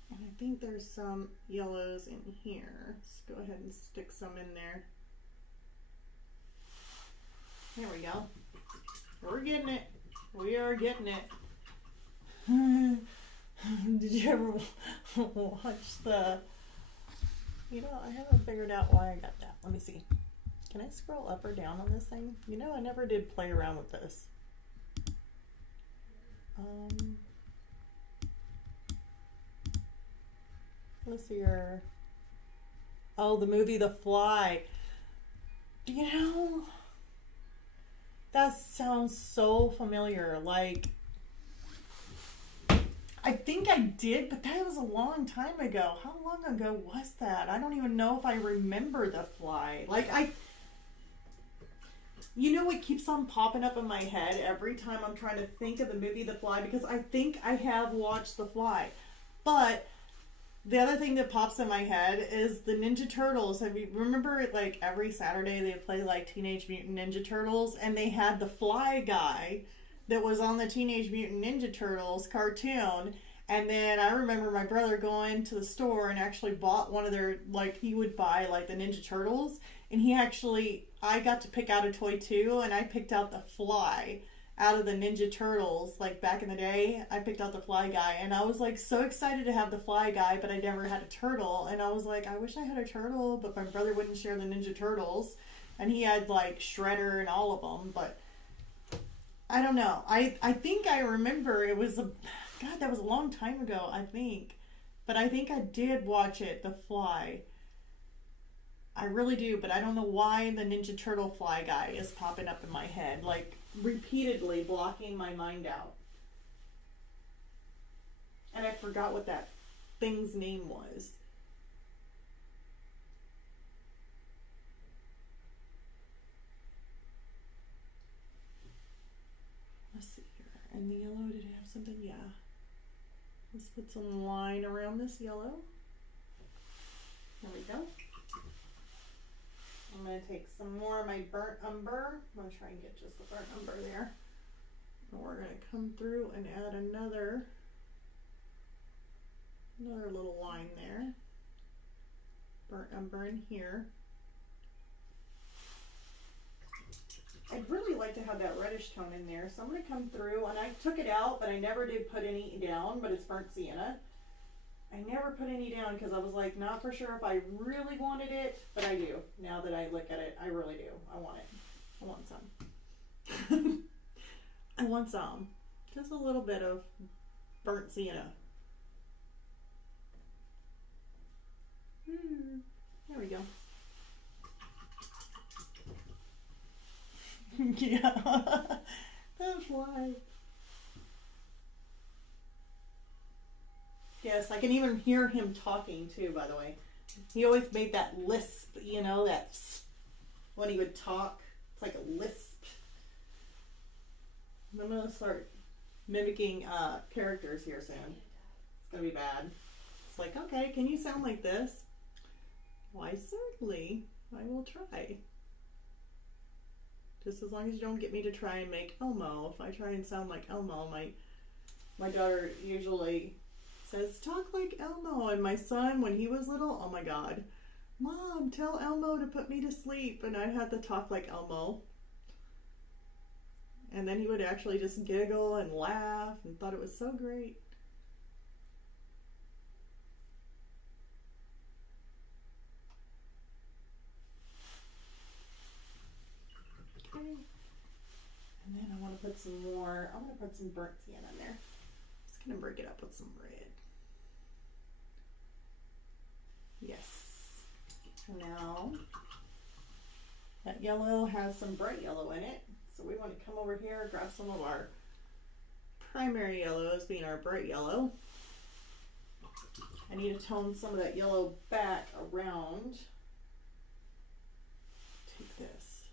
And I think there's some yellows in here. Let's go ahead and stick some in there. There we go. We're getting it. We are getting it. Did you ever watch the... You know, I haven't figured out why I got that. Let me see. Can I scroll up or down on this thing? You know, I never did play around with this. Let's see here. Oh, the movie The Fly. Do you know? That sounds so familiar. Like, I think I did, but that was a long time ago. How long ago was that? I don't even know if I remember The Fly. Like, you know what keeps on popping up in my head every time I'm trying to think of the movie The Fly? Because I think I have watched The Fly. But the other thing that pops in my head is the Ninja Turtles. Have you remember, like, every Saturday they play, like, Teenage Mutant Ninja Turtles, and they had the Fly guy that was on the Teenage Mutant Ninja Turtles cartoon. And then I remember my brother going to the store and actually bought one of their, like, he would buy, like, the Ninja Turtles. And he actually, I got to pick out a toy too, and I picked out the Fly out of the Ninja Turtles. Like, back in the day, I picked out the Fly guy, and I was, like, so excited to have the Fly guy, but I never had a turtle. And I was like, I wish I had a turtle, but my brother wouldn't share the Ninja Turtles. And he had, like, Shredder and all of them, but I don't know. I think I remember it was God, that was a long time ago, I think. But I think I did watch it, The Fly. I really do, but I don't know why the Ninja Turtle Fly guy is popping up in my head, like, repeatedly blocking my mind out. And I forgot what that thing's name was. Let's see here. And the yellow, did it have something? Yeah. Let's put some line around this yellow. There we go. I'm going to take some more of my burnt umber. I'm going to try and get just the burnt umber there. And we're going to come through and add another little line there. Burnt umber in here. I'd really like to have that reddish tone in there. So I'm going to come through, and I took it out, but I never did put any down, but it's burnt sienna. I never put any down because I was like, not for sure if I really wanted it, but I do. Now that I look at it, I really do. I want it. I want some. I want some. Just a little bit of burnt sienna. There we go. Yeah. That's why. Yes, I can even hear him talking too, by the way. He always made that lisp, you know, that when he would talk. It's like a lisp. I'm going to start mimicking characters here soon. It's going to be bad. It's like, okay, can you sound like this? Why, certainly. I will try. Just as long as you don't get me to try and make Elmo. If I try and sound like Elmo, my daughter usually says, talk like Elmo. And my son, when he was little, oh my God. Mom, tell Elmo to put me to sleep. And I had to talk like Elmo. And then he would actually just giggle and laugh and thought it was so great. Okay. And then I want to put some more, I'm going to put some burnt sienna in there. Just going to break it up with some red. Yes. Now, that yellow has some bright yellow in it. So we want to come over here, grab some of our primary yellows, being our bright yellow. I need to tone some of that yellow back around. Take this.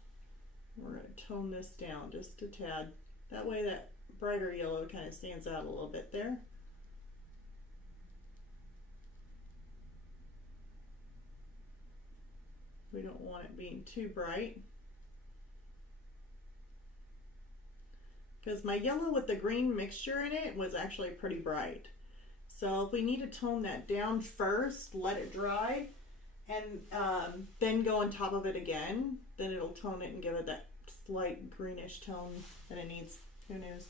We're going to tone this down just a tad. That way that brighter yellow kind of stands out a little bit there. We don't want it being too bright. Because my yellow with the green mixture in it was actually pretty bright. So if we need to tone that down first, let it dry, and then go on top of it again, then it'll tone it and give it that slight greenish tone that it needs. Who knows?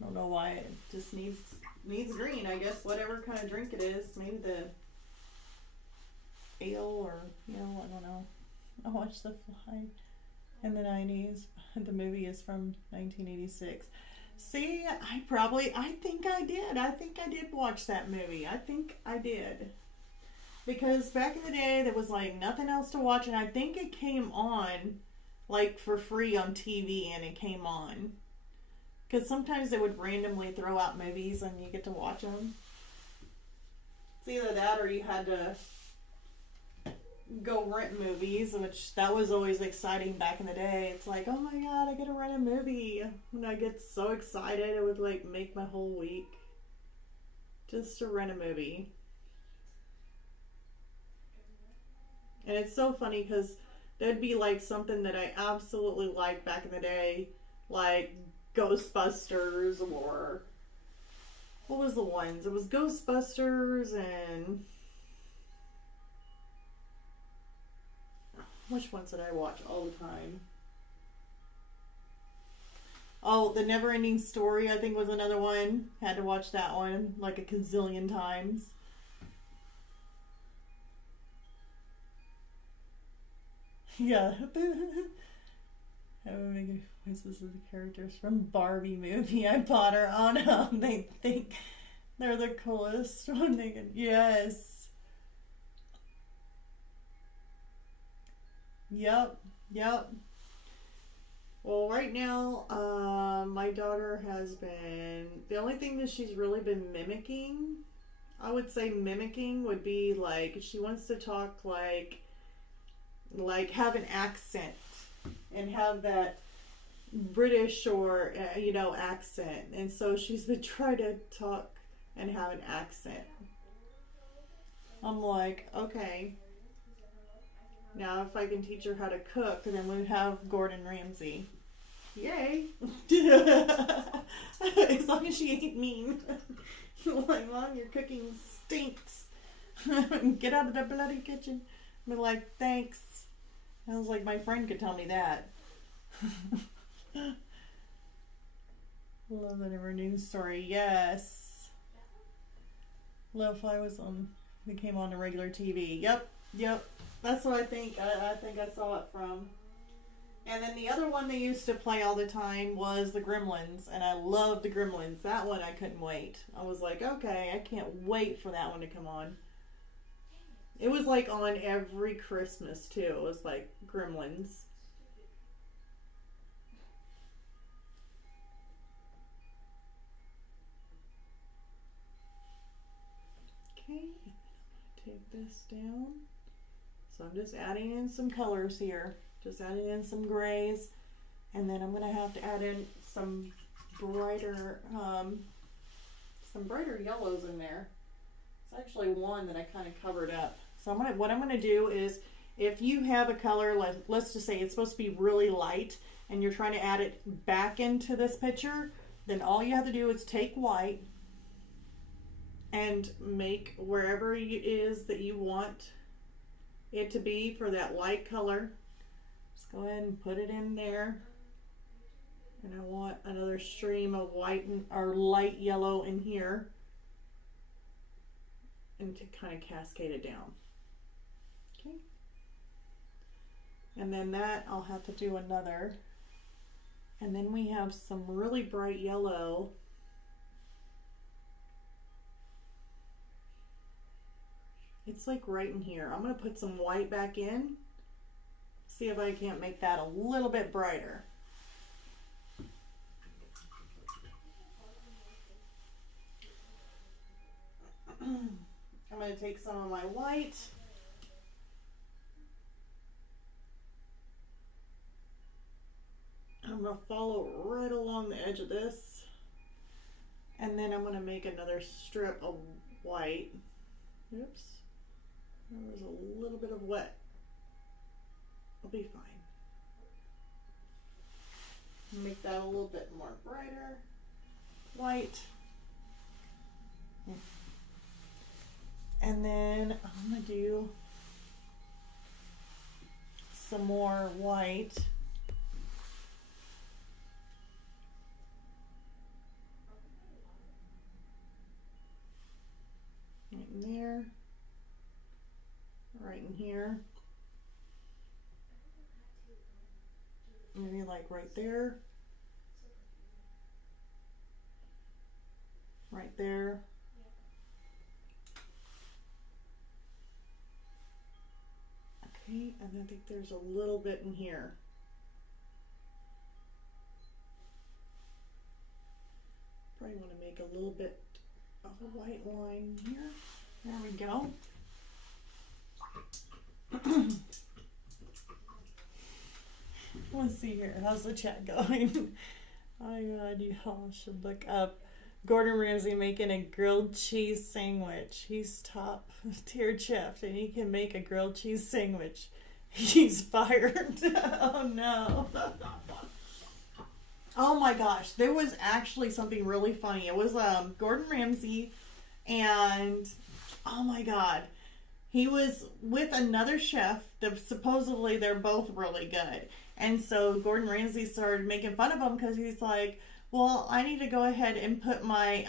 I don't know why it just needs green. I guess whatever kind of drink it is. Maybe the ale or, you know, I don't know. I watched The Fly in the 90s. The movie is from 1986. See, I think I did. I think I did watch that movie. I think I did. Because back in the day, there was like nothing else to watch, and I think it came on like for free on TV, and it came on. Because sometimes they would randomly throw out movies and you get to watch them. It's either that or you had to go rent movies, which that was always exciting back in the day. It's like, oh my God, I get to rent a movie. When I get so excited, it would like make my whole week just to rent a movie. And it's so funny because there'd be like something that I absolutely liked back in the day, like Ghostbusters, or what was the ones? It was Ghostbusters, and which ones did I watch all the time? Oh, The Neverending Story, I think, was another one. Had to watch that one like a gazillion times. Yeah. I would make voices of the characters from Barbie movie. I bought her on them. They think they're the coolest when they can. Yes. Yep. Well, right now, my daughter has been, the only thing that she's really been mimicking, I would say mimicking would be like, she wants to talk like have an accent and have that British or, accent. And so she's been trying to talk and have an accent. I'm like, okay. Now, if I can teach her how to cook, then we'd have Gordon Ramsay. Yay! As long as she ain't mean. Like, Mom, your cooking stinks. Get out of the bloody kitchen. I'd be like, thanks. I was like, my friend could tell me that. Love the Never News Story. Yes. Lo-Fi was on. They came on the regular TV. Yep. Yep. That's what I think. I think I saw it from. And then the other one they used to play all the time was the Gremlins, and I loved the Gremlins. That one I couldn't wait. I was like, okay, I can't wait for that one to come on. It was like on every Christmas too. It was like Gremlins. Okay, take this down. So I'm just adding in some colors here. Just adding in some grays, and then I'm gonna have to add in some brighter yellows in there. It's actually one that I kind of covered up. So what I'm gonna do is, if you have a color, let's just say it's supposed to be really light, and you're trying to add it back into this picture, then all you have to do is take white and make wherever it is that you want it to be for that light color. Go ahead and put it in there, and I want another stream of white or light yellow in here, and to kind of cascade it down. Okay, and then that I'll have to do another, and then we have some really bright yellow. It's like right in here. I'm going to put some white back in. See if I can't make that a little bit brighter. I'm going to take some of my white. I'm going to follow right along the edge of this. And then I'm going to make another strip of white. Oops. There was a little bit of wet. I'll be fine. Make that a little bit more brighter. White. And then I'm going to do some more white. Right in there. Right in here. Maybe like right there. Right there. Okay, and I think there's a little bit in here. Probably want to make a little bit of a white line here. There we go. Let's see here. How's the chat going? Oh God, you all should look up Gordon Ramsay making a grilled cheese sandwich. He's top tier chef, and he can make a grilled cheese sandwich. He's fired. Oh no. Oh my gosh, there was actually something really funny. It was Gordon Ramsay, and oh my God, he was with another chef that supposedly they're both really good. And so Gordon Ramsay started making fun of him because he's like, well, I need to go ahead and put my,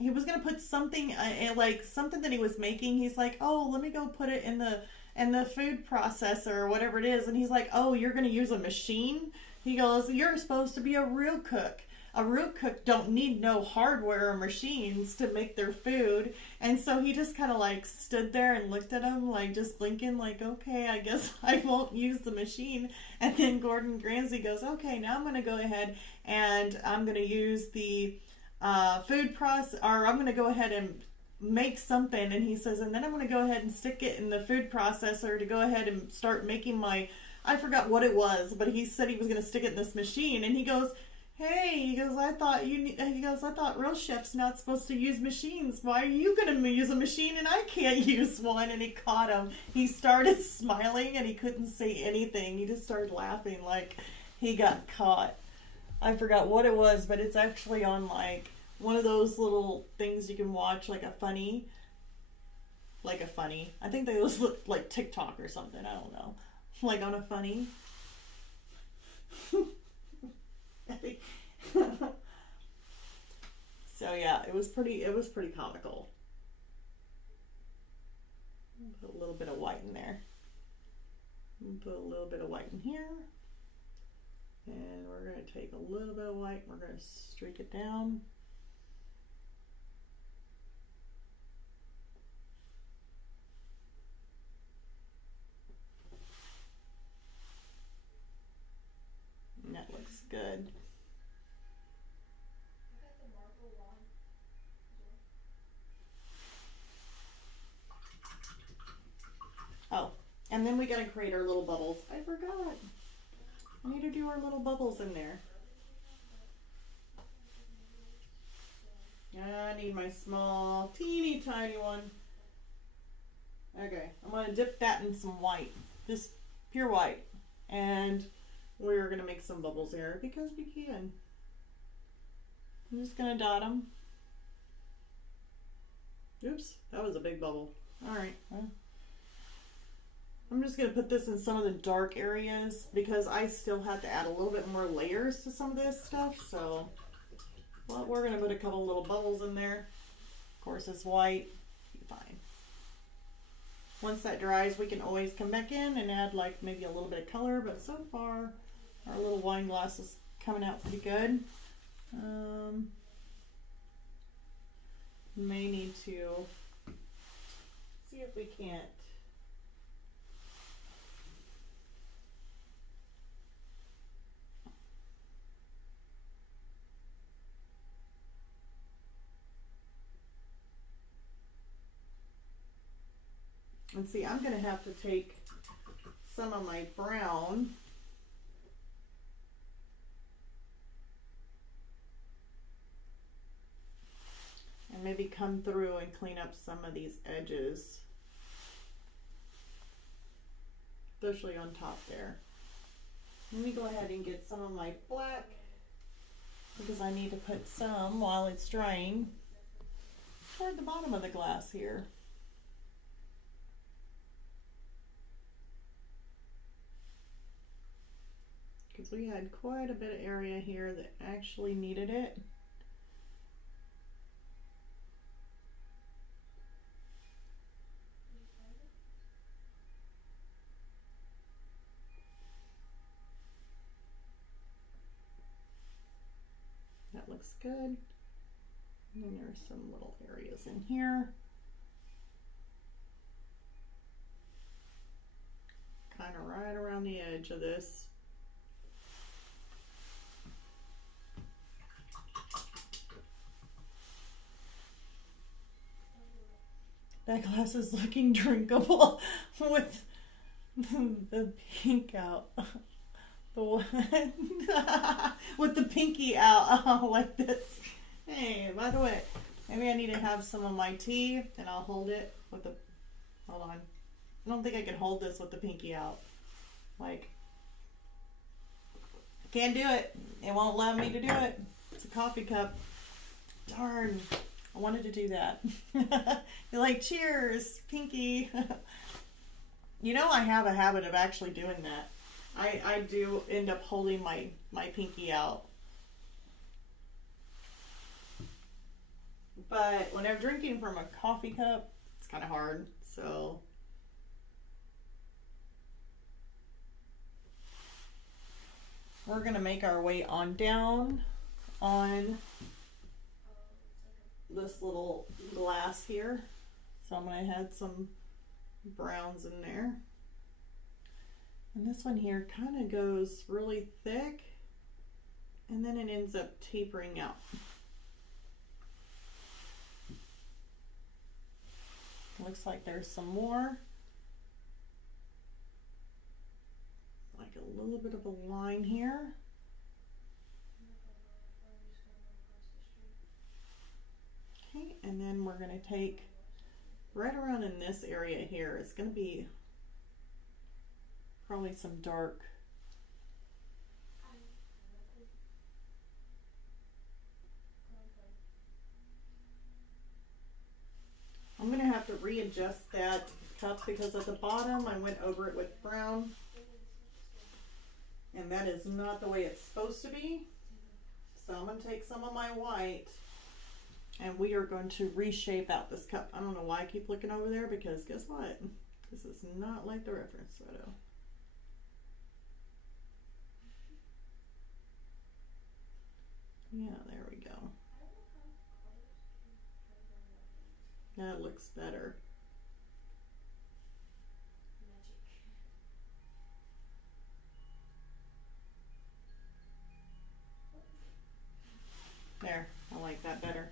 he was going to put something, like something that he was making. He's like, oh, let me go put it in the food processor or whatever it is. And he's like, oh, you're going to use a machine? He goes, you're supposed to be a real cook. A real cook don't need no hardware or machines to make their food. And so he just kind of like stood there and looked at him, like just blinking, like, okay, I guess I won't use the machine. And then Gordon Ramsay goes, okay, now I'm going to go ahead and I'm going to use the food process, or I'm going to go ahead and make something. And he says, and then I'm going to go ahead and stick it in the food processor to go ahead and start making my, I forgot what it was, but he said he was going to stick it in this machine. And he goes, hey, he goes, I thought real chefs not supposed to use machines. Why are you going to use a machine and I can't use one? And he caught him. He started smiling and he couldn't say anything. He just started laughing like he got caught. I forgot what it was, but it's actually on like one of those little things you can watch, like a funny. I think they just look like TikTok or something. I don't know. Like on a funny. I think so yeah, it was pretty comical. Put a little bit of white in there. Put a little bit of white in here. And we're going to take a little bit of white, we're going to streak it down. And that looks good. Oh, and then we got to create our little bubbles. I forgot. I need to do our little bubbles in there. I need my small, teeny tiny one. Okay, I'm going to dip that in some white. Just pure white. And we're going to make some bubbles here because we can. I'm just going to dot them. Oops, that was a big bubble. Alright, well, I'm just going to put this in some of the dark areas because I still have to add a little bit more layers to some of this stuff. So, well, we're going to put a couple little bubbles in there. Of course, it's white. Be fine. Once that dries, we can always come back in and add like maybe a little bit of color. But so far, our little wine glass is coming out pretty good. May need to see if we can't and see, I'm going to have to take some of my brown and maybe come through and clean up some of these edges, especially on top there. Let me go ahead and get some of my black because I need to put some while it's drying toward the bottom of the glass here. Because we had quite a bit of area here that actually needed it. That looks good. And then there's some little areas in here. Kind of right around the edge of this. That glass is looking drinkable with the pink out. The one with the pinky out like this. Hey, by the way, maybe I need to have some of my tea and I'll hold it with the, hold on. I don't think I can hold this with the pinky out. Like, I can't do it. It won't allow me to do it. It's a coffee cup. Darn. I wanted to do that. You're like, cheers, pinky. You know, I have a habit of actually doing that. I do end up holding my pinky out. But when I'm drinking from a coffee cup, it's kind of hard. So we're going to make our way on down on this little glass here. So I'm going to add some browns in there. And this one here kind of goes really thick and then it ends up tapering out. Looks like there's some more. Like a little bit of a line here. Okay, and then we're going to take right around in this area here. It's going to be probably some dark. I'm going to have to readjust that cup because at the bottom I went over it with brown. And that is not the way it's supposed to be. So I'm going to take some of my white and we are going to reshape out this cup. I don't know why I keep looking over there because guess what? This is not like the reference photo. Yeah, there we go. That looks better. There, I like that better.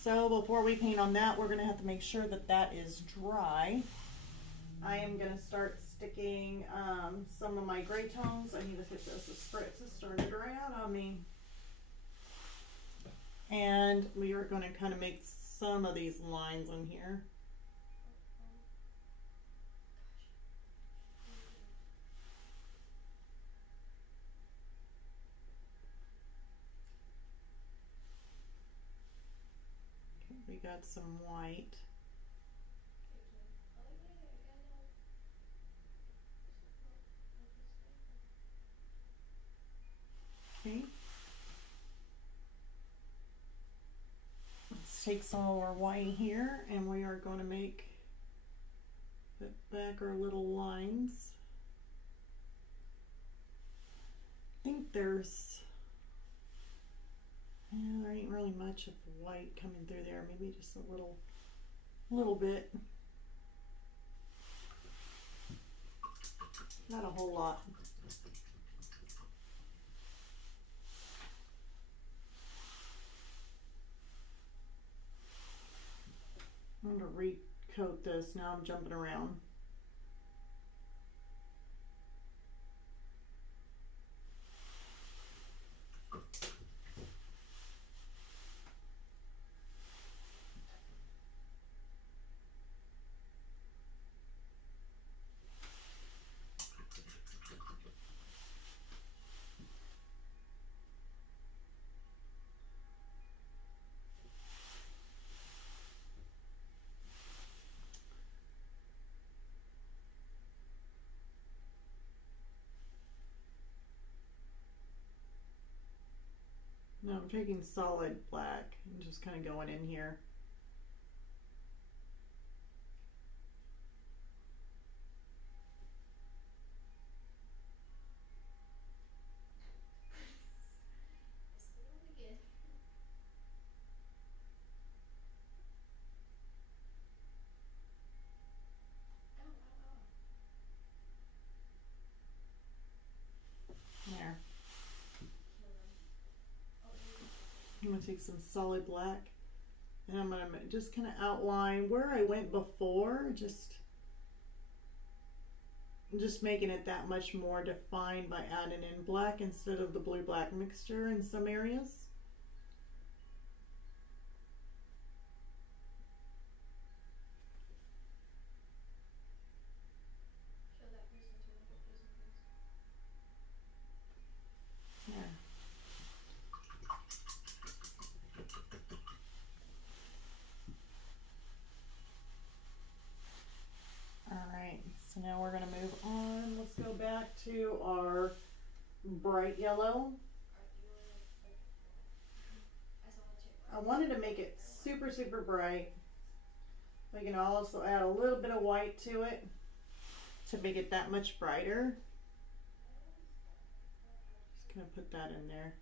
So before we paint on that, we're gonna have to make sure that that is dry. I am gonna start sticking some of my gray tones. I need to hit this. The spritz is starting to dry out on me. And we are gonna kind of make some of these lines in here. We got some white. Okay. Let's take some of our white here and we are going to put back our little lines. I think there ain't really much of white coming through there. Maybe just a little bit. Not a whole lot. I'm going to recoat this. Now I'm jumping around. Now I'm taking solid black and just kind of going in here. There. I'm going to take some solid black and I'm going to just kind of outline where I went before, just making it that much more defined by adding in black instead of the blue-black mixture in some areas. So now we're going to move on. Let's go back to our bright yellow. I wanted to make it super, super bright. We can also add a little bit of white to it to make it that much brighter. Just going to put that in there.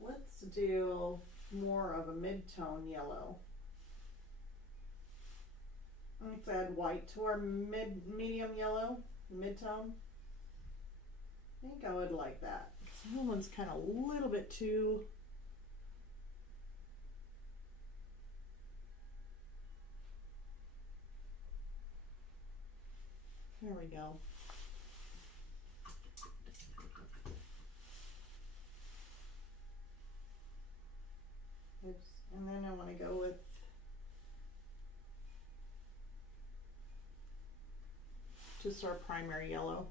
Let's do more of a mid-tone yellow. Let's add white to our medium yellow, mid-tone. I think I would like that. The other one's kind of a little bit too. There we go. And then I want to go with just our primary yellow.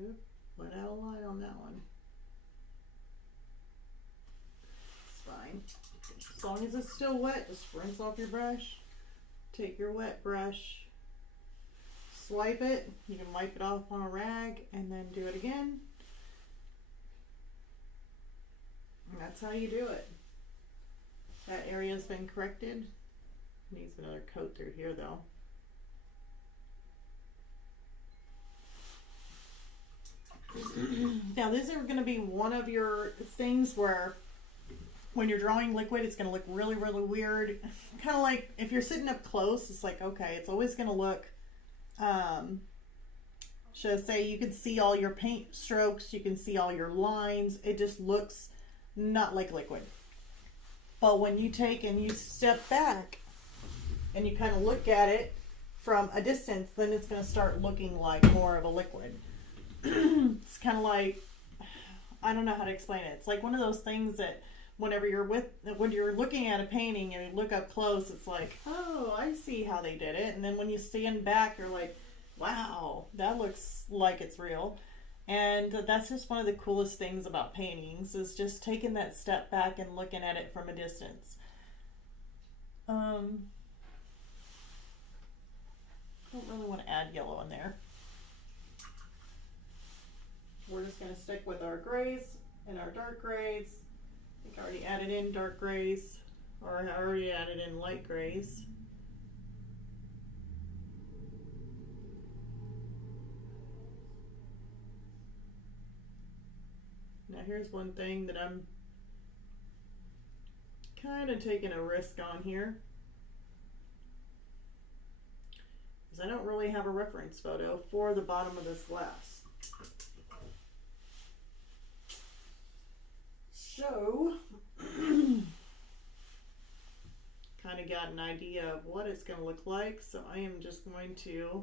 Oop, went out of line on that one. As long as it's still wet, just rinse off your brush. Take your wet brush, swipe it. You can wipe it off on a rag and then do it again. And that's how you do it. That area's been corrected. Needs another coat through here though. Now these are going to be one of your things where when you're drawing liquid, it's going to look really, really weird. Kind of like if you're sitting up close, it's like, okay, it's always going to look, should I say, you can see all your paint strokes, you can see all your lines. It just looks not like liquid. But when you take and you step back and you kind of look at it from a distance, then it's going to start looking like more of a liquid. It's kind of like, I don't know how to explain it. It's like one of those things that when you're looking at a painting and you look up close, it's like, oh, I see how they did it. And then when you stand back, you're like, wow, that looks like it's real. And that's just one of the coolest things about paintings, is just taking that step back and looking at it from a distance. Don't really want to add yellow in there. We're just going to stick with our grays and our dark grays. I think I already added in dark grays, or I already added in light grays. Now here's one thing that I'm kind of taking a risk on here, because I don't really have a reference photo for the bottom of this glass. So, kind of got an idea of what it's going to look like, so I am just going to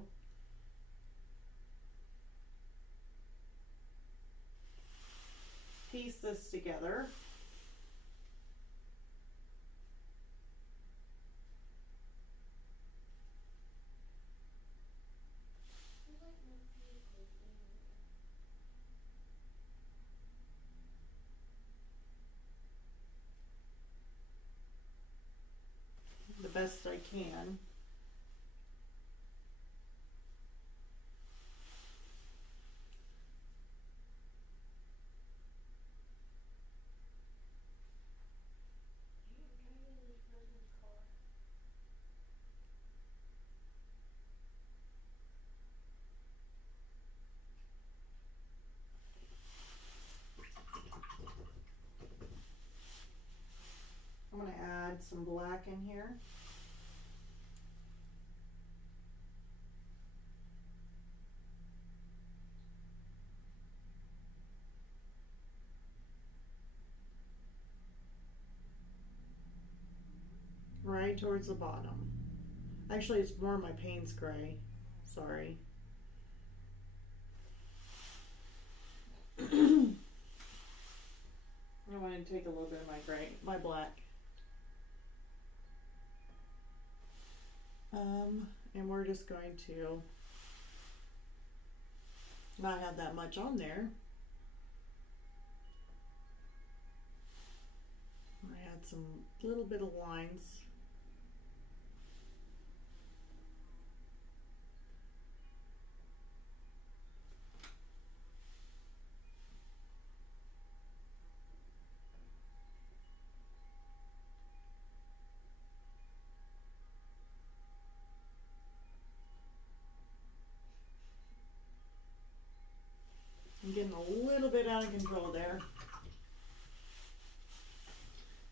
piece this together. The best I can. I'm going to add some black in here. Right towards the bottom. Actually, it's more my Payne's gray. Sorry. I want to take a little bit of my gray, my black. And we're just going to not have that much on there. I add some little bit of lines. I'm getting a little bit out of control there.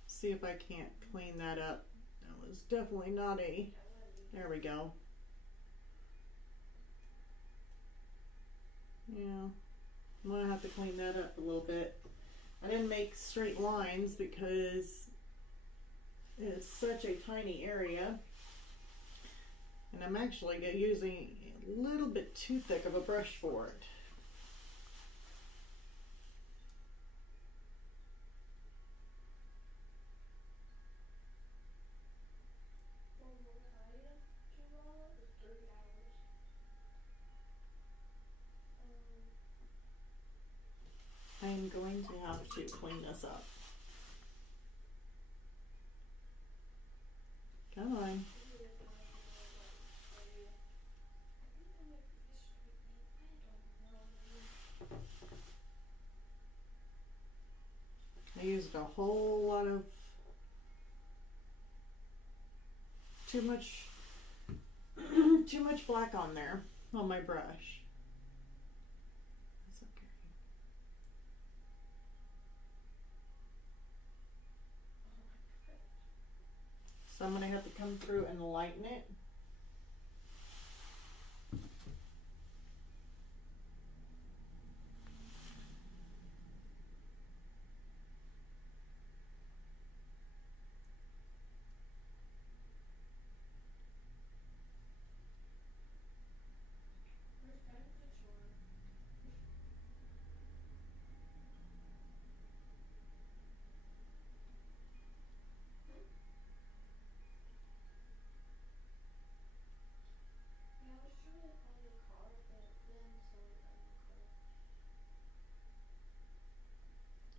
See if I can't clean that up. That was definitely not a, there we go. Yeah, I'm gonna have to clean that up a little bit. I didn't make straight lines because it's such a tiny area. And I'm actually using a little bit too thick of a brush for it. I'm going to have to clean this up. lot of too much too much black on there on my brush. That's okay. So I'm gonna have to come through and lighten it.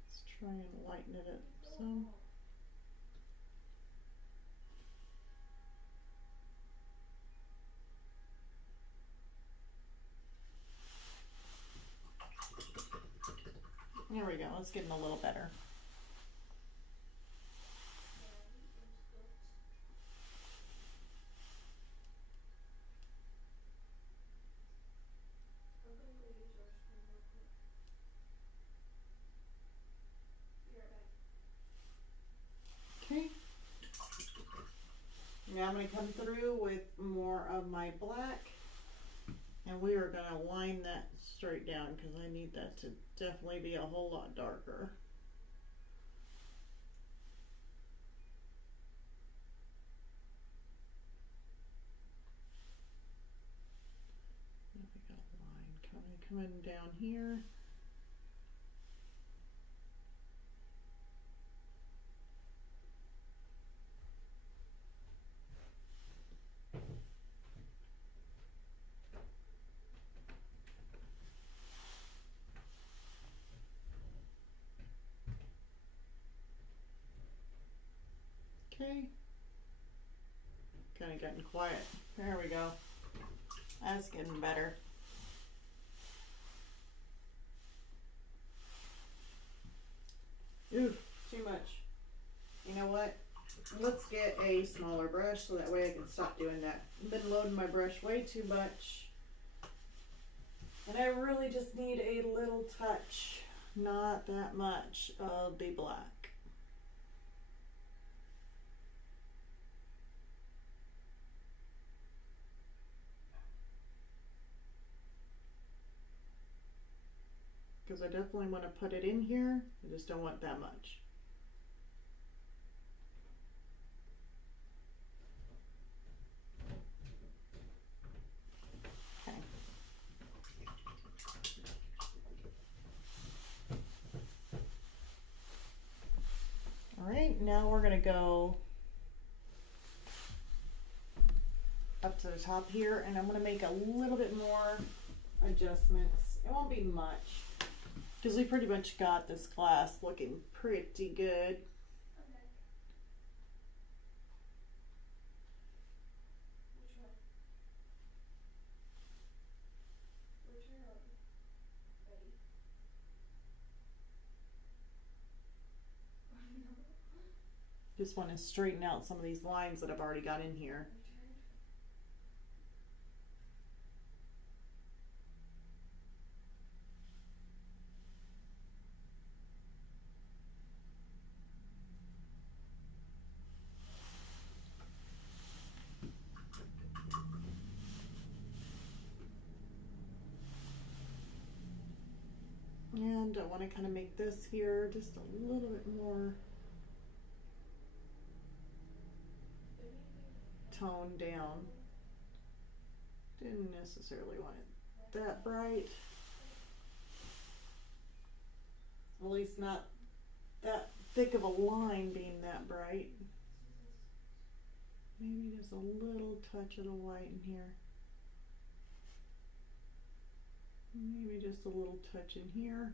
Let's try and lighten it up some. There we go, it's getting a little better. Okay. Now I'm going to come through with more of my black, and we are going to line that straight down because I need that to definitely be a whole lot darker. Now we got a line coming down here. Okay, kind of getting quiet. There we go. That's getting better. Ooh, too much. You know what? Let's get a smaller brush so that way I can stop doing that. I've been loading my brush way too much. And I really just need a little touch, not that much, of the black. Because I definitely want to put it in here. I just don't want that much. Okay. All right, now we're going to go up to the top here, and I'm going to make a little bit more adjustments. It won't be much, because we pretty much got this glass looking pretty good. Okay. Which one? Return on. Ready. Just want to straighten out some of these lines that I've already got in here. Return. And I want to kind of make this here just a little bit more toned down. Didn't necessarily want it that bright. At least not that thick of a line being that bright. Maybe just a little touch of the white in here. Maybe just a little touch in here.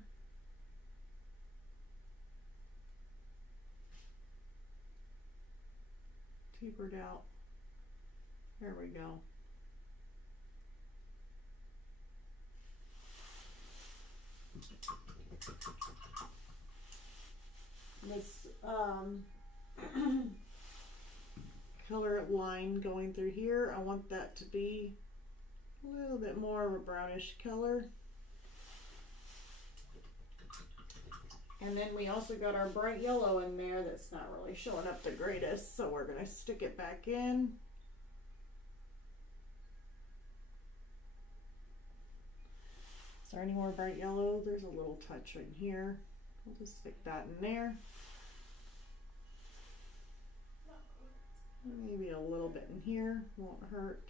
Tapered out. There we go. this color line going through here. I want that to be a little bit more of a brownish color. And then we also got our bright yellow in there that's not really showing up the greatest, so we're gonna stick it back in. Is there any more bright yellow? There's a little touch in here. We'll just stick that in there. Maybe a little bit in here, won't hurt.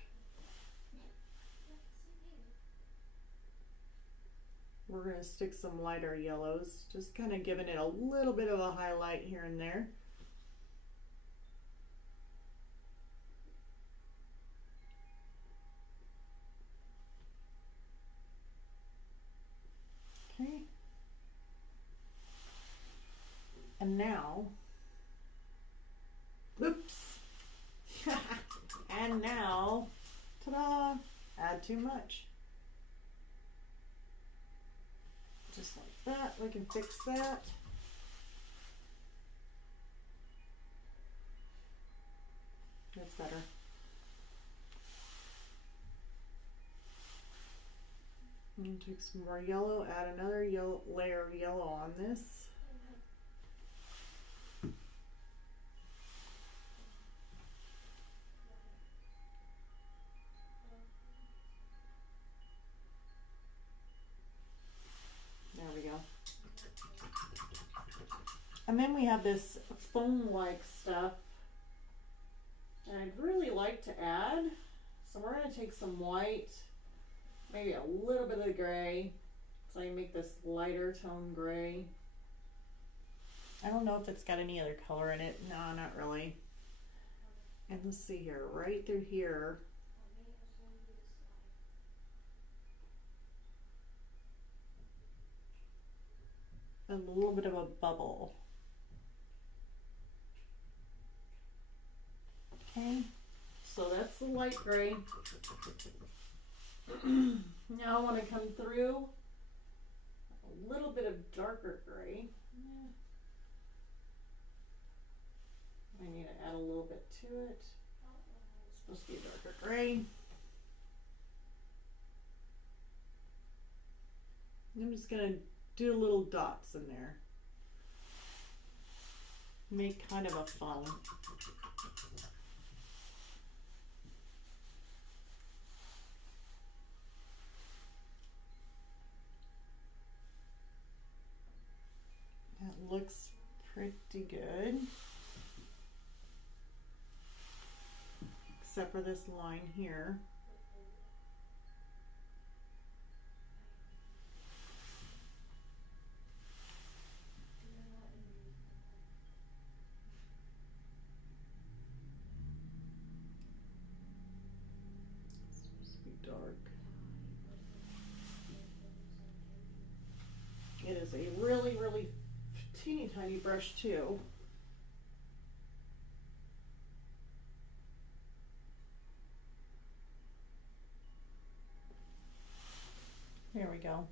We're going to stick some lighter yellows, just kind of giving it a little bit of a highlight here and there. Okay. And now, oops. And now, ta-da, add too much. Just like that, we can fix that. That's better. And take some more yellow, add another yellow layer of yellow on this. There we go. And then we have this foam-like stuff that I'd really like to add. So we're going to take some white, maybe a little bit of the gray, so I make this lighter tone gray. I don't know if it's got any other color in it. No, not really. And let's see here, right through here. A little bit of a bubble. Okay, so that's the light gray. Now I want to come through a little bit of darker gray. I need to add a little bit to it. It's supposed to be a darker gray. I'm just going to do little dots in there. Make kind of a funnel. That looks pretty good. Except for this line here. It's supposed to be dark. It is a really, really teeny tiny brush too. There we go.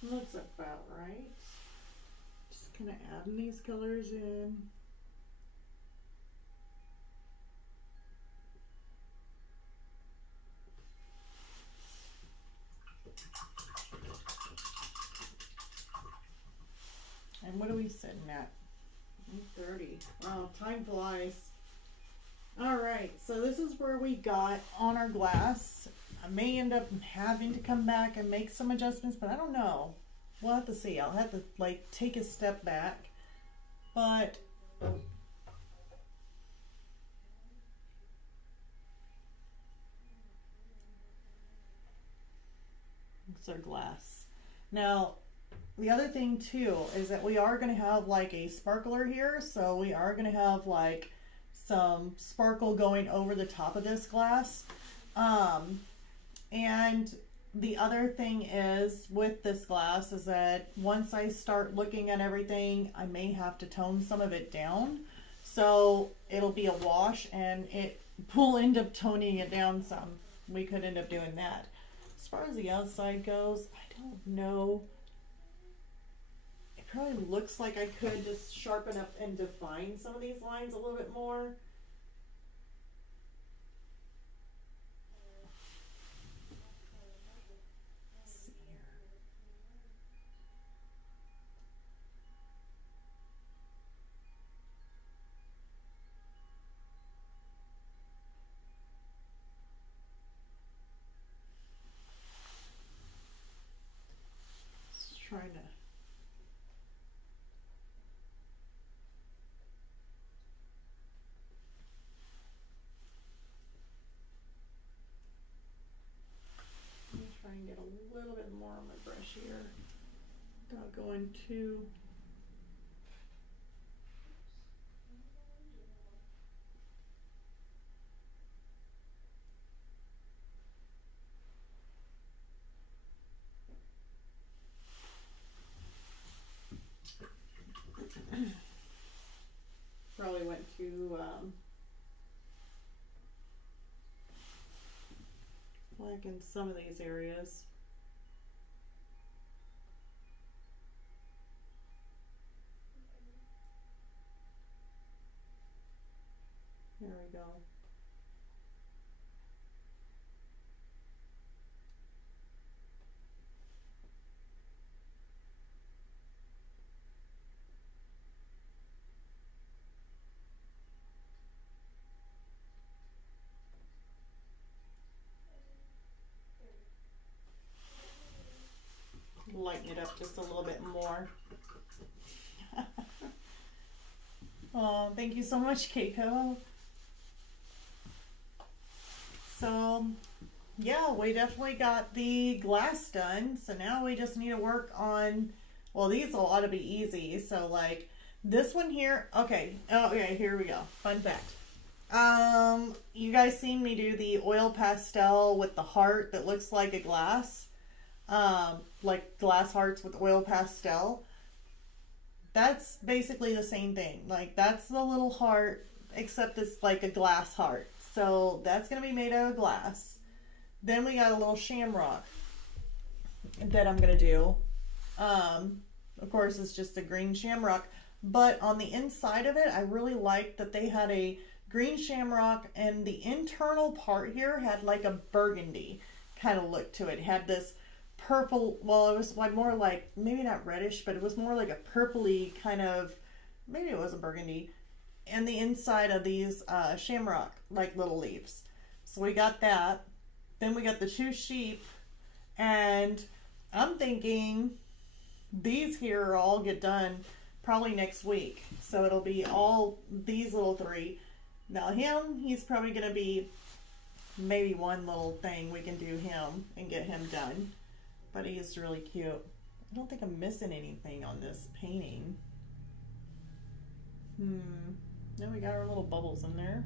Looks about right. Just kind of adding these colors in. And what are we sitting at? 8:30. Wow, time flies. Alright, so this is where we got on our glass. I may end up having to come back and make some adjustments, but I don't know. We'll have to see. I'll have to like take a step back. But it's our glass. Now, the other thing too is that we are going to have like a sparkler here, so we are going to have like some sparkle going over the top of this glass. And the other thing is with this glass is that once I start looking at everything, I may have to tone some of it down. So it'll be a wash and it will end up toning it down some. We could end up doing that. As far as the outside goes, I don't know. It probably looks like I could just sharpen up and define some of these lines a little bit more. Let's see here. Just trying to. Let me try and get a little bit more on my brush here. Not going too. Probably went too black in some of these areas. There we go. Lighten it up just a little bit more. Oh, thank you so much, Keiko. So, yeah, we definitely got the glass done. So now we just need to work on, well, these will ought to be easy. So, like, this one here, okay. Oh, okay, here we go. Fun fact. You guys seen me do the oil pastel with the heart that looks like a glass? Like glass hearts with oil pastel. That's basically the same thing. Like, that's the little heart, except it's like a glass heart. So that's going to be made out of glass. Then we got a little shamrock that I'm going to do. Of course, it's just a green shamrock. But on the inside of it, I really liked that they had a green shamrock, and the internal part here had like a burgundy kind of look to it. It had this purple, well, it was like more like, maybe not reddish, but it was more like a purpley kind of, maybe it was a burgundy, and the inside of these shamrock, like little leaves. So we got that. Then we got the two sheep, and I'm thinking these here all get done probably next week. So it'll be all these little three. Now him, he's probably going to be maybe one little thing we can do him and get him done. But he is really cute. I don't think I'm missing anything on this painting. Then we got our little bubbles in there.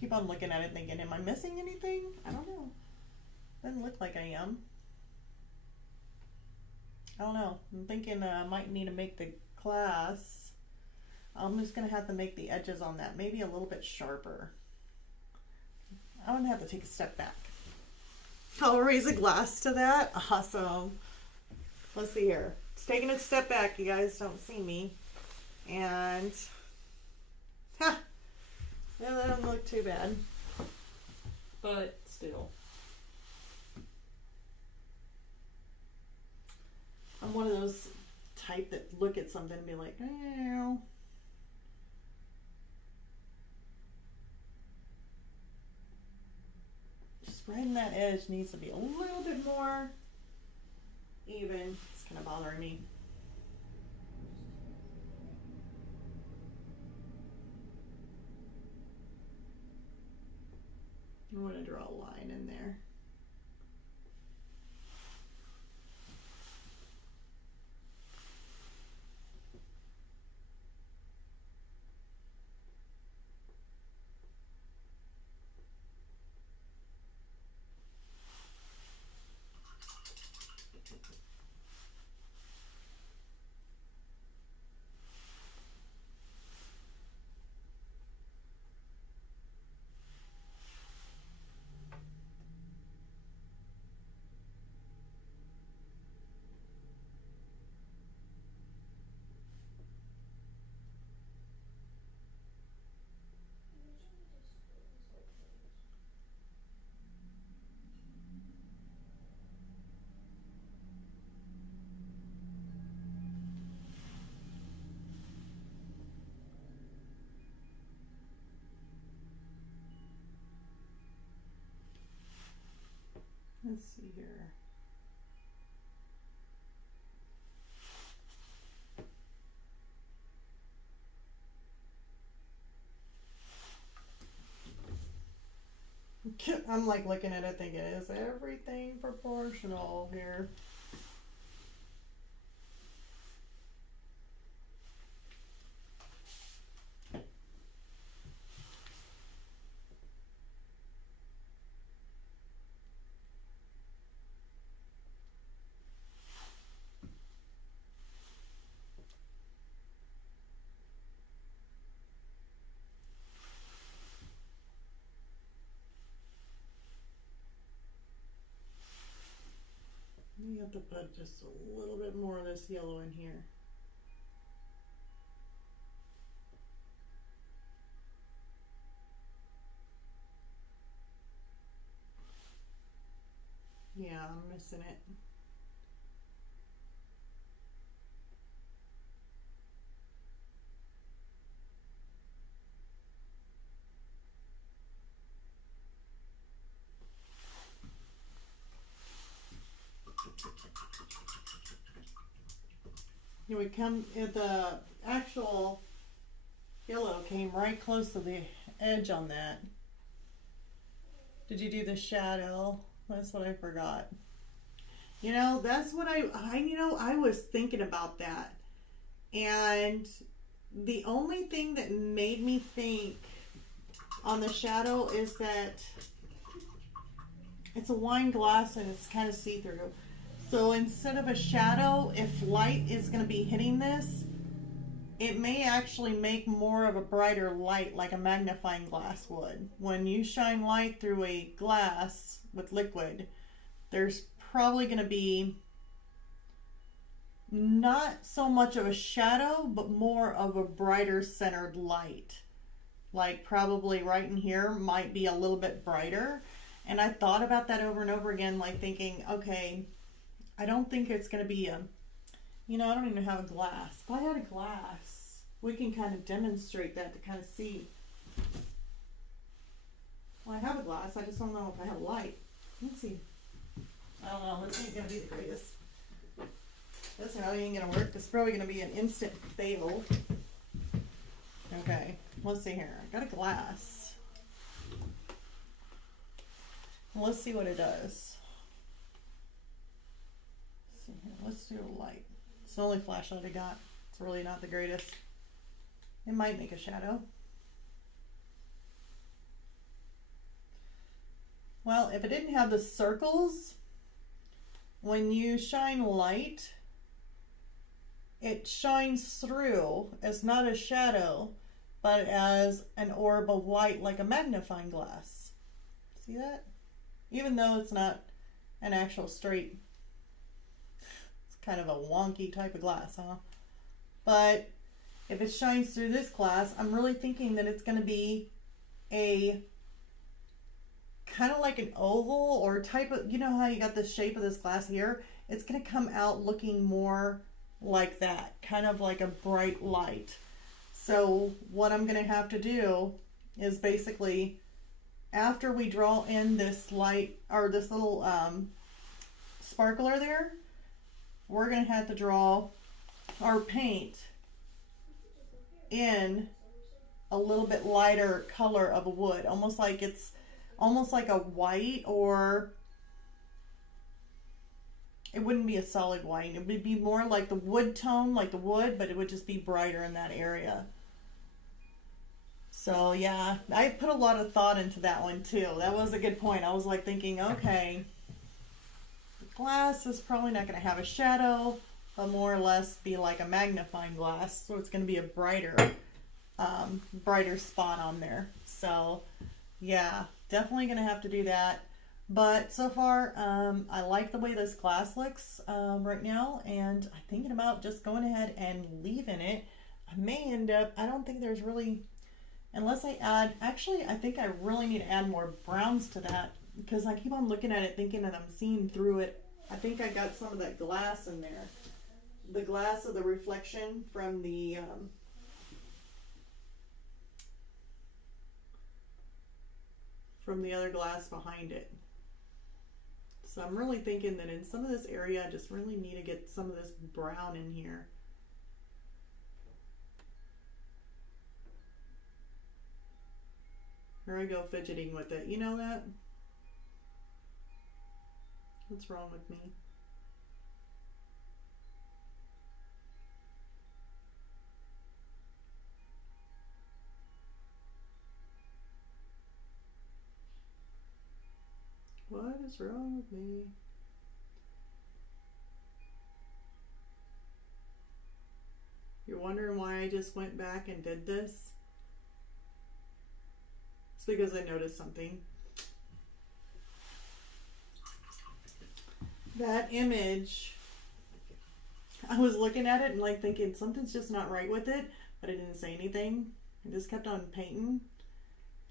Keep on looking at it thinking, am I missing anything? I don't know. Doesn't look like I am. I don't know. I'm thinking I might need to make the glass. I'm just going to have to make the edges on that maybe a little bit sharper. I'm going to have to take a step back. I'll raise a glass to that. Awesome. Let's see here. It's taking a step back. You guys don't see me. And, yeah, that doesn't look too bad. But still. I'm one of those type that look at something and be like, oh. Right in that edge needs to be a little bit more even. It's kind of bothering me. I want to draw a line in there. Let's see here. I'm like looking at it thinking, is everything proportional here? You have to put just a little bit more of this yellow in here. Yeah, I'm missing it. It would come, the actual yellow came right close to the edge on that. Did you do the shadow? That's what I forgot. You know, that's what I was thinking about that. And the only thing that made me think on the shadow is that it's a wine glass and it's kind of see-through. So instead of a shadow, if light is going to be hitting this, it may actually make more of a brighter light like a magnifying glass would. When you shine light through a glass with liquid, there's probably going to be not so much of a shadow, but more of a brighter centered light. Like probably right in here might be a little bit brighter. And I thought about that over and over again, like thinking, okay, I don't think it's going to be a, I don't even have a glass. If I had a glass, we can kind of demonstrate that to kind of see. Well, I have a glass. I just don't know if I have light. Let's see. I don't know. This ain't going to be the greatest. This probably ain't going to work. This is probably going to be an instant fail. Okay. Let's see here. I got a glass. Let's see what it does. Let's do a light. It's the only flashlight I got. It's really not the greatest. It might make a shadow. Well, if it didn't have the circles, when you shine light, it shines through as not a shadow, but as an orb of light like a magnifying glass. See that? Even though it's not an actual straight, kind of a wonky type of glass, huh? But if it shines through this glass, I'm really thinking that it's going to be a kind of like an oval or type of, you know how you got the shape of this glass here? It's going to come out looking more like that, kind of like a bright light. So what I'm going to have to do is basically, after we draw in this light or this little sparkler there, we're going to have to draw our paint in a little bit lighter color of a wood, almost like it's almost like a white, or it wouldn't be a solid white. It would be more like the wood tone, like the wood, but it would just be brighter in that area. So yeah, I put a lot of thought into that one too. That was a good point. I was like thinking, okay, glass is probably not going to have a shadow, but more or less be like a magnifying glass, so it's going to be a brighter spot on there. So yeah, definitely going to have to do that. But so far, I like the way this glass looks right now, and I'm thinking about just going ahead and leaving it. I may end up, I don't think there's really, unless I add, actually I think I really need to add more browns to that, because I keep on looking at it thinking that I'm seeing through it. I think I got some of that glass in there. The glass of the reflection from the other glass behind it. So I'm really thinking that in some of this area, I just really need to get some of this brown in here. Here I go fidgeting with it. You know that? What's wrong with me? What is wrong with me? You're wondering why I just went back and did this? It's because I noticed something. That image, I was looking at it and like thinking something's just not right with it, but I didn't say anything. I just kept on painting.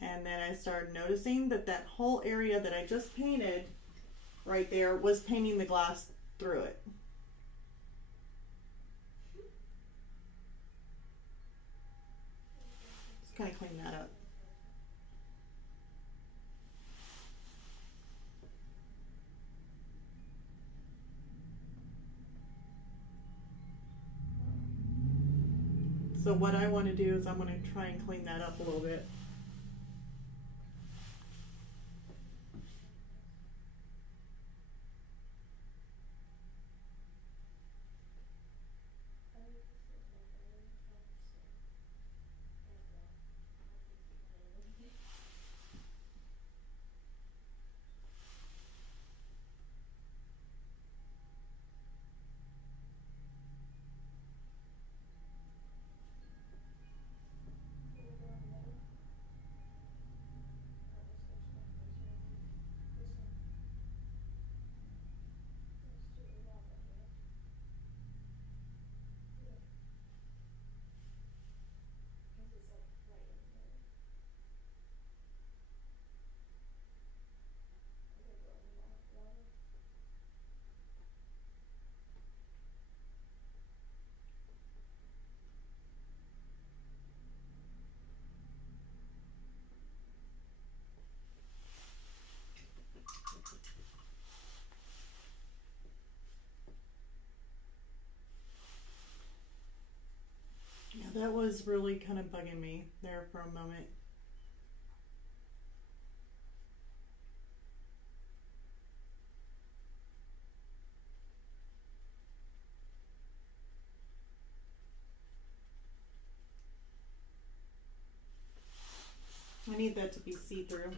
And then I started noticing that that whole area that I just painted right there was painting the glass through it. Just kind of clean that up. So what I want to do is I'm going to try and clean that up a little bit. Yeah, that was really kind of bugging me there for a moment. I need that to be see-through.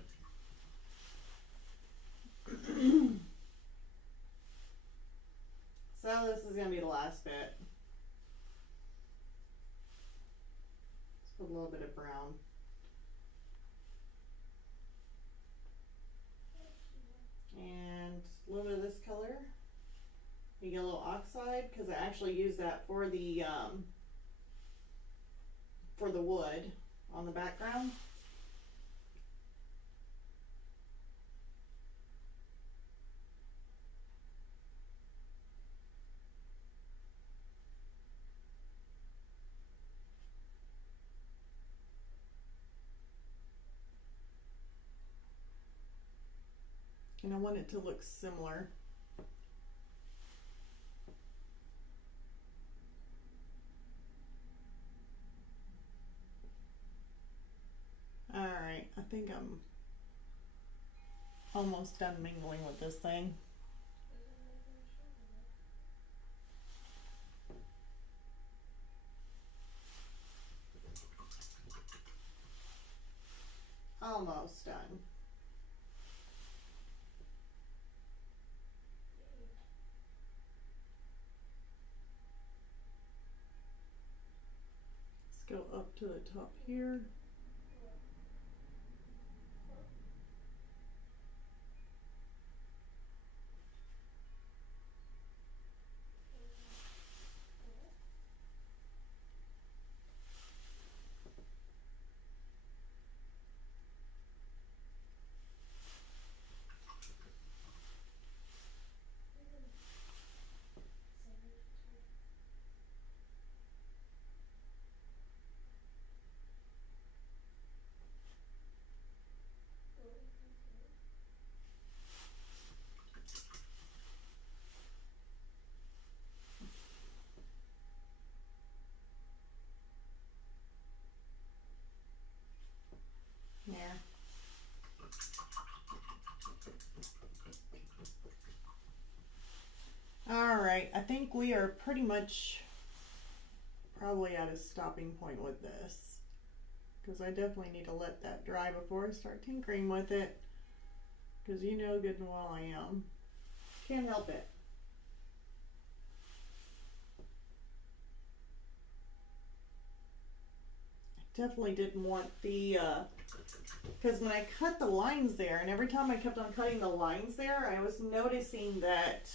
So this is going to be the last bit. Let's put a little bit of brown. And a little bit of this color. The yellow oxide, because I actually use that for the wood on the background. And I want it to look similar. Alright, I think I'm almost done mingling with this thing. Almost done. Let's go up to the top here. right, I think we are pretty much probably at a stopping point with this. Because I definitely need to let that dry before I start tinkering with it. Because you know good and well I am. Can't help it. I definitely didn't want the, because when I cut the lines there, and every time I kept on cutting the lines there, I was noticing that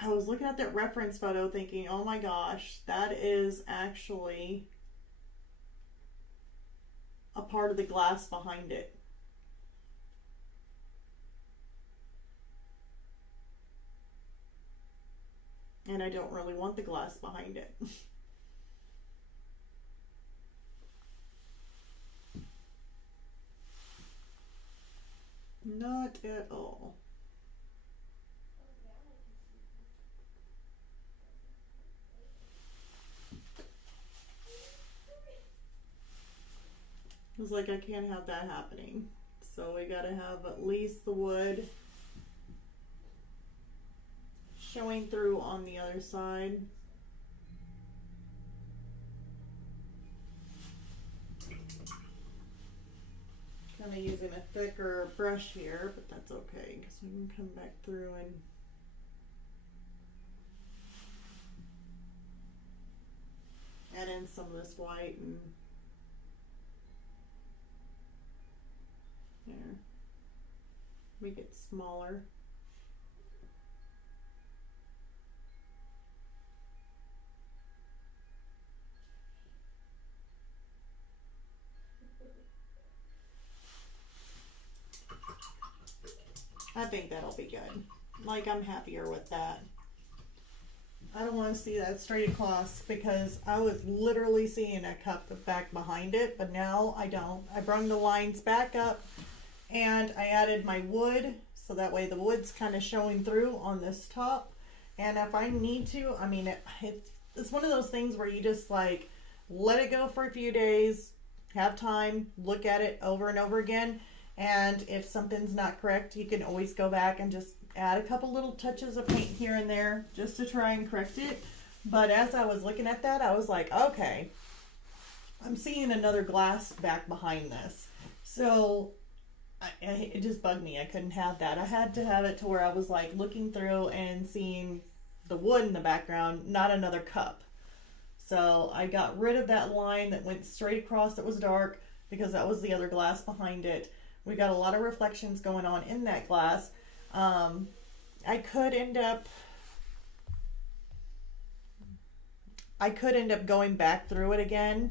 I was looking at that reference photo thinking, oh my gosh, that is actually a part of the glass behind it. And I don't really want the glass behind it. Not at all. I was like, I can't have that happening. So we gotta have at least the wood showing through on the other side. Kind of using a thicker brush here, but that's okay because we can come back through and add in some of this white and there. Make it smaller. I think that'll be good. Like, I'm happier with that. I don't want to see that straight across because I was literally seeing a cup back behind it, but now I don't. I brung the lines back up and I added my wood so that way the wood's kind of showing through on this top. And if I need to, I mean, it's one of those things where you just like let it go for a few days, have time, look at it over and over again. And if something's not correct, you can always go back and just add a couple little touches of paint here and there just to try and correct it. But as I was looking at that, I was like, okay, I'm seeing another glass back behind this. So it just bugged me. I couldn't have that. I had to have it to where I was like looking through and seeing the wood in the background, not another cup. So I got rid of that line that went straight across that was dark because that was the other glass behind it. We got a lot of reflections going on in that glass. I could end up going back through it again,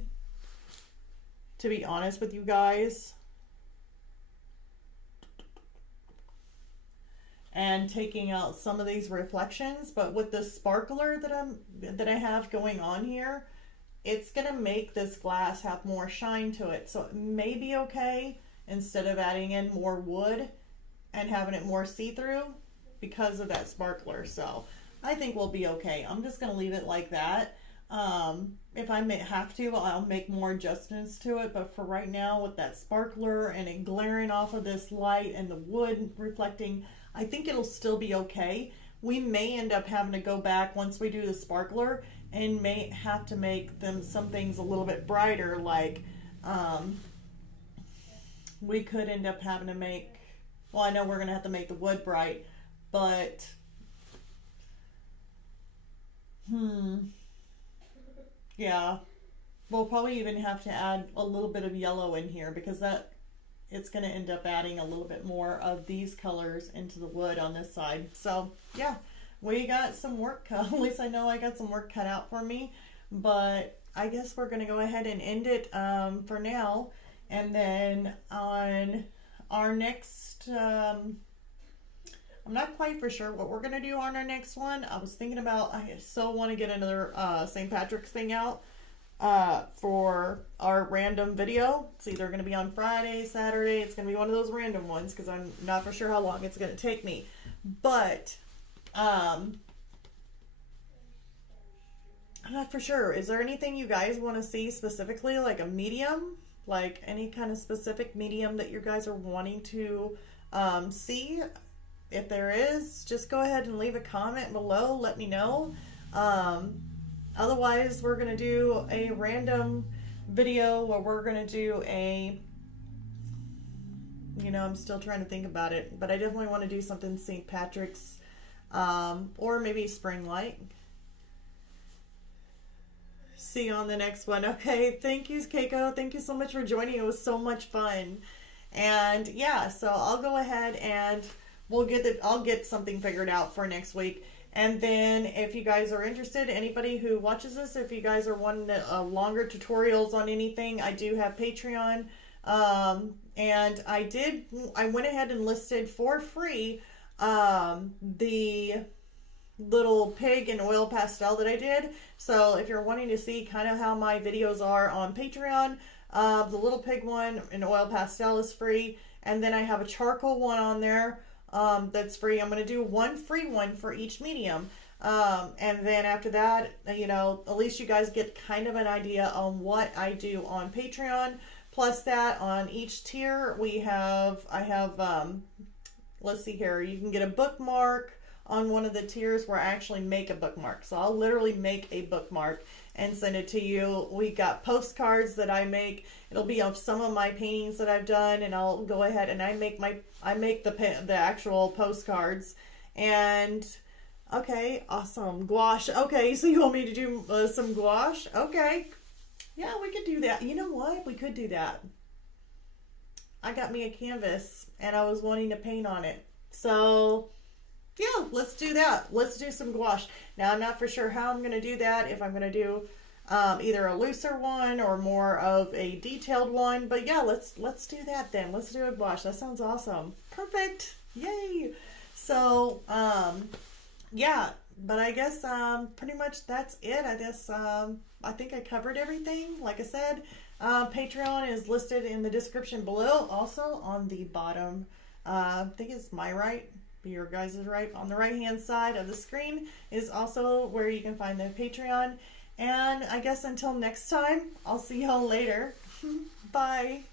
to be honest with you guys, and taking out some of these reflections. But with the sparkler that I have going on here, it's gonna make this glass have more shine to it, so it may be okay instead of adding in more wood and having it more see-through because of that sparkler. So I think we'll be okay. I'm just going to leave it like that. If I may have to, I'll make more adjustments to it. But for right now, with that sparkler and it glaring off of this light and the wood reflecting, I think it'll still be okay. We may end up having to go back once we do the sparkler and may have to make some things a little bit brighter, like we could end up having to make, well, I know we're going to have to make the wood bright, but yeah, we'll probably even have to add a little bit of yellow in here because it's going to end up adding a little bit more of these colors into the wood on this side. So yeah, we got some work cut. At least I know I got some work cut out for me, but I guess we're going to go ahead and end it for now. And then on our next, I'm not quite for sure what we're going to do on our next one. I was thinking about, I so want to get another St. Patrick's thing out for our random video. It's either going to be on Friday, Saturday. It's going to be one of those random ones because I'm not for sure how long it's going to take me. But I'm not for sure. Is there anything you guys want to see specifically, like a medium? Like any kind of specific medium that you guys are wanting to see? if there is, just go ahead and leave a comment below. Let me know. Otherwise, we're going to do a random video where we're going to do a, I'm still trying to think about it, but I definitely want to do something St. Patrick's, or maybe Spring Light. See you on the next one. Okay, thank you, Keiko. Thank you so much for joining. It was so much fun. And yeah, so I'll go ahead and I'll get something figured out for next week. And then if you guys are interested, anybody who watches this, if you guys are wanting longer tutorials on anything, I do have Patreon. And I went ahead and listed for free the little pig and oil pastel that I did. So if you're wanting to see kind of how my videos are on Patreon, the little pig one in oil pastel is free. And then I have a charcoal one on there that's free. I'm going to do one free one for each medium. And then after that, at least you guys get kind of an idea on what I do on Patreon. Plus that, on each tier, I have, let's see here, you can get a bookmark on one of the tiers where I actually make a bookmark. So I'll literally make a bookmark and send it to you. We got postcards that I make. It'll be of some of my paintings that I've done, and I'll go ahead and I make the actual postcards. And okay, awesome. Gouache. Okay, so you want me to do some gouache? Okay. Yeah, we could do that. You know what? We could do that. I got me a canvas and I was wanting to paint on it. So yeah, let's do that. Let's do some gouache. Now, I'm not for sure how I'm going to do that. If I'm going to do either a looser one or more of a detailed one. But yeah, let's do that then. Let's do a gouache. That sounds awesome. Perfect. Yay. So, yeah, but I guess pretty much that's it. I guess I think I covered everything. Like I said, Patreon is listed in the description below. Also on the bottom, I think it's my right. Your guys' right on the right hand side of the screen is also where you can find the Patreon. And I guess until next time, I'll see y'all later. Bye.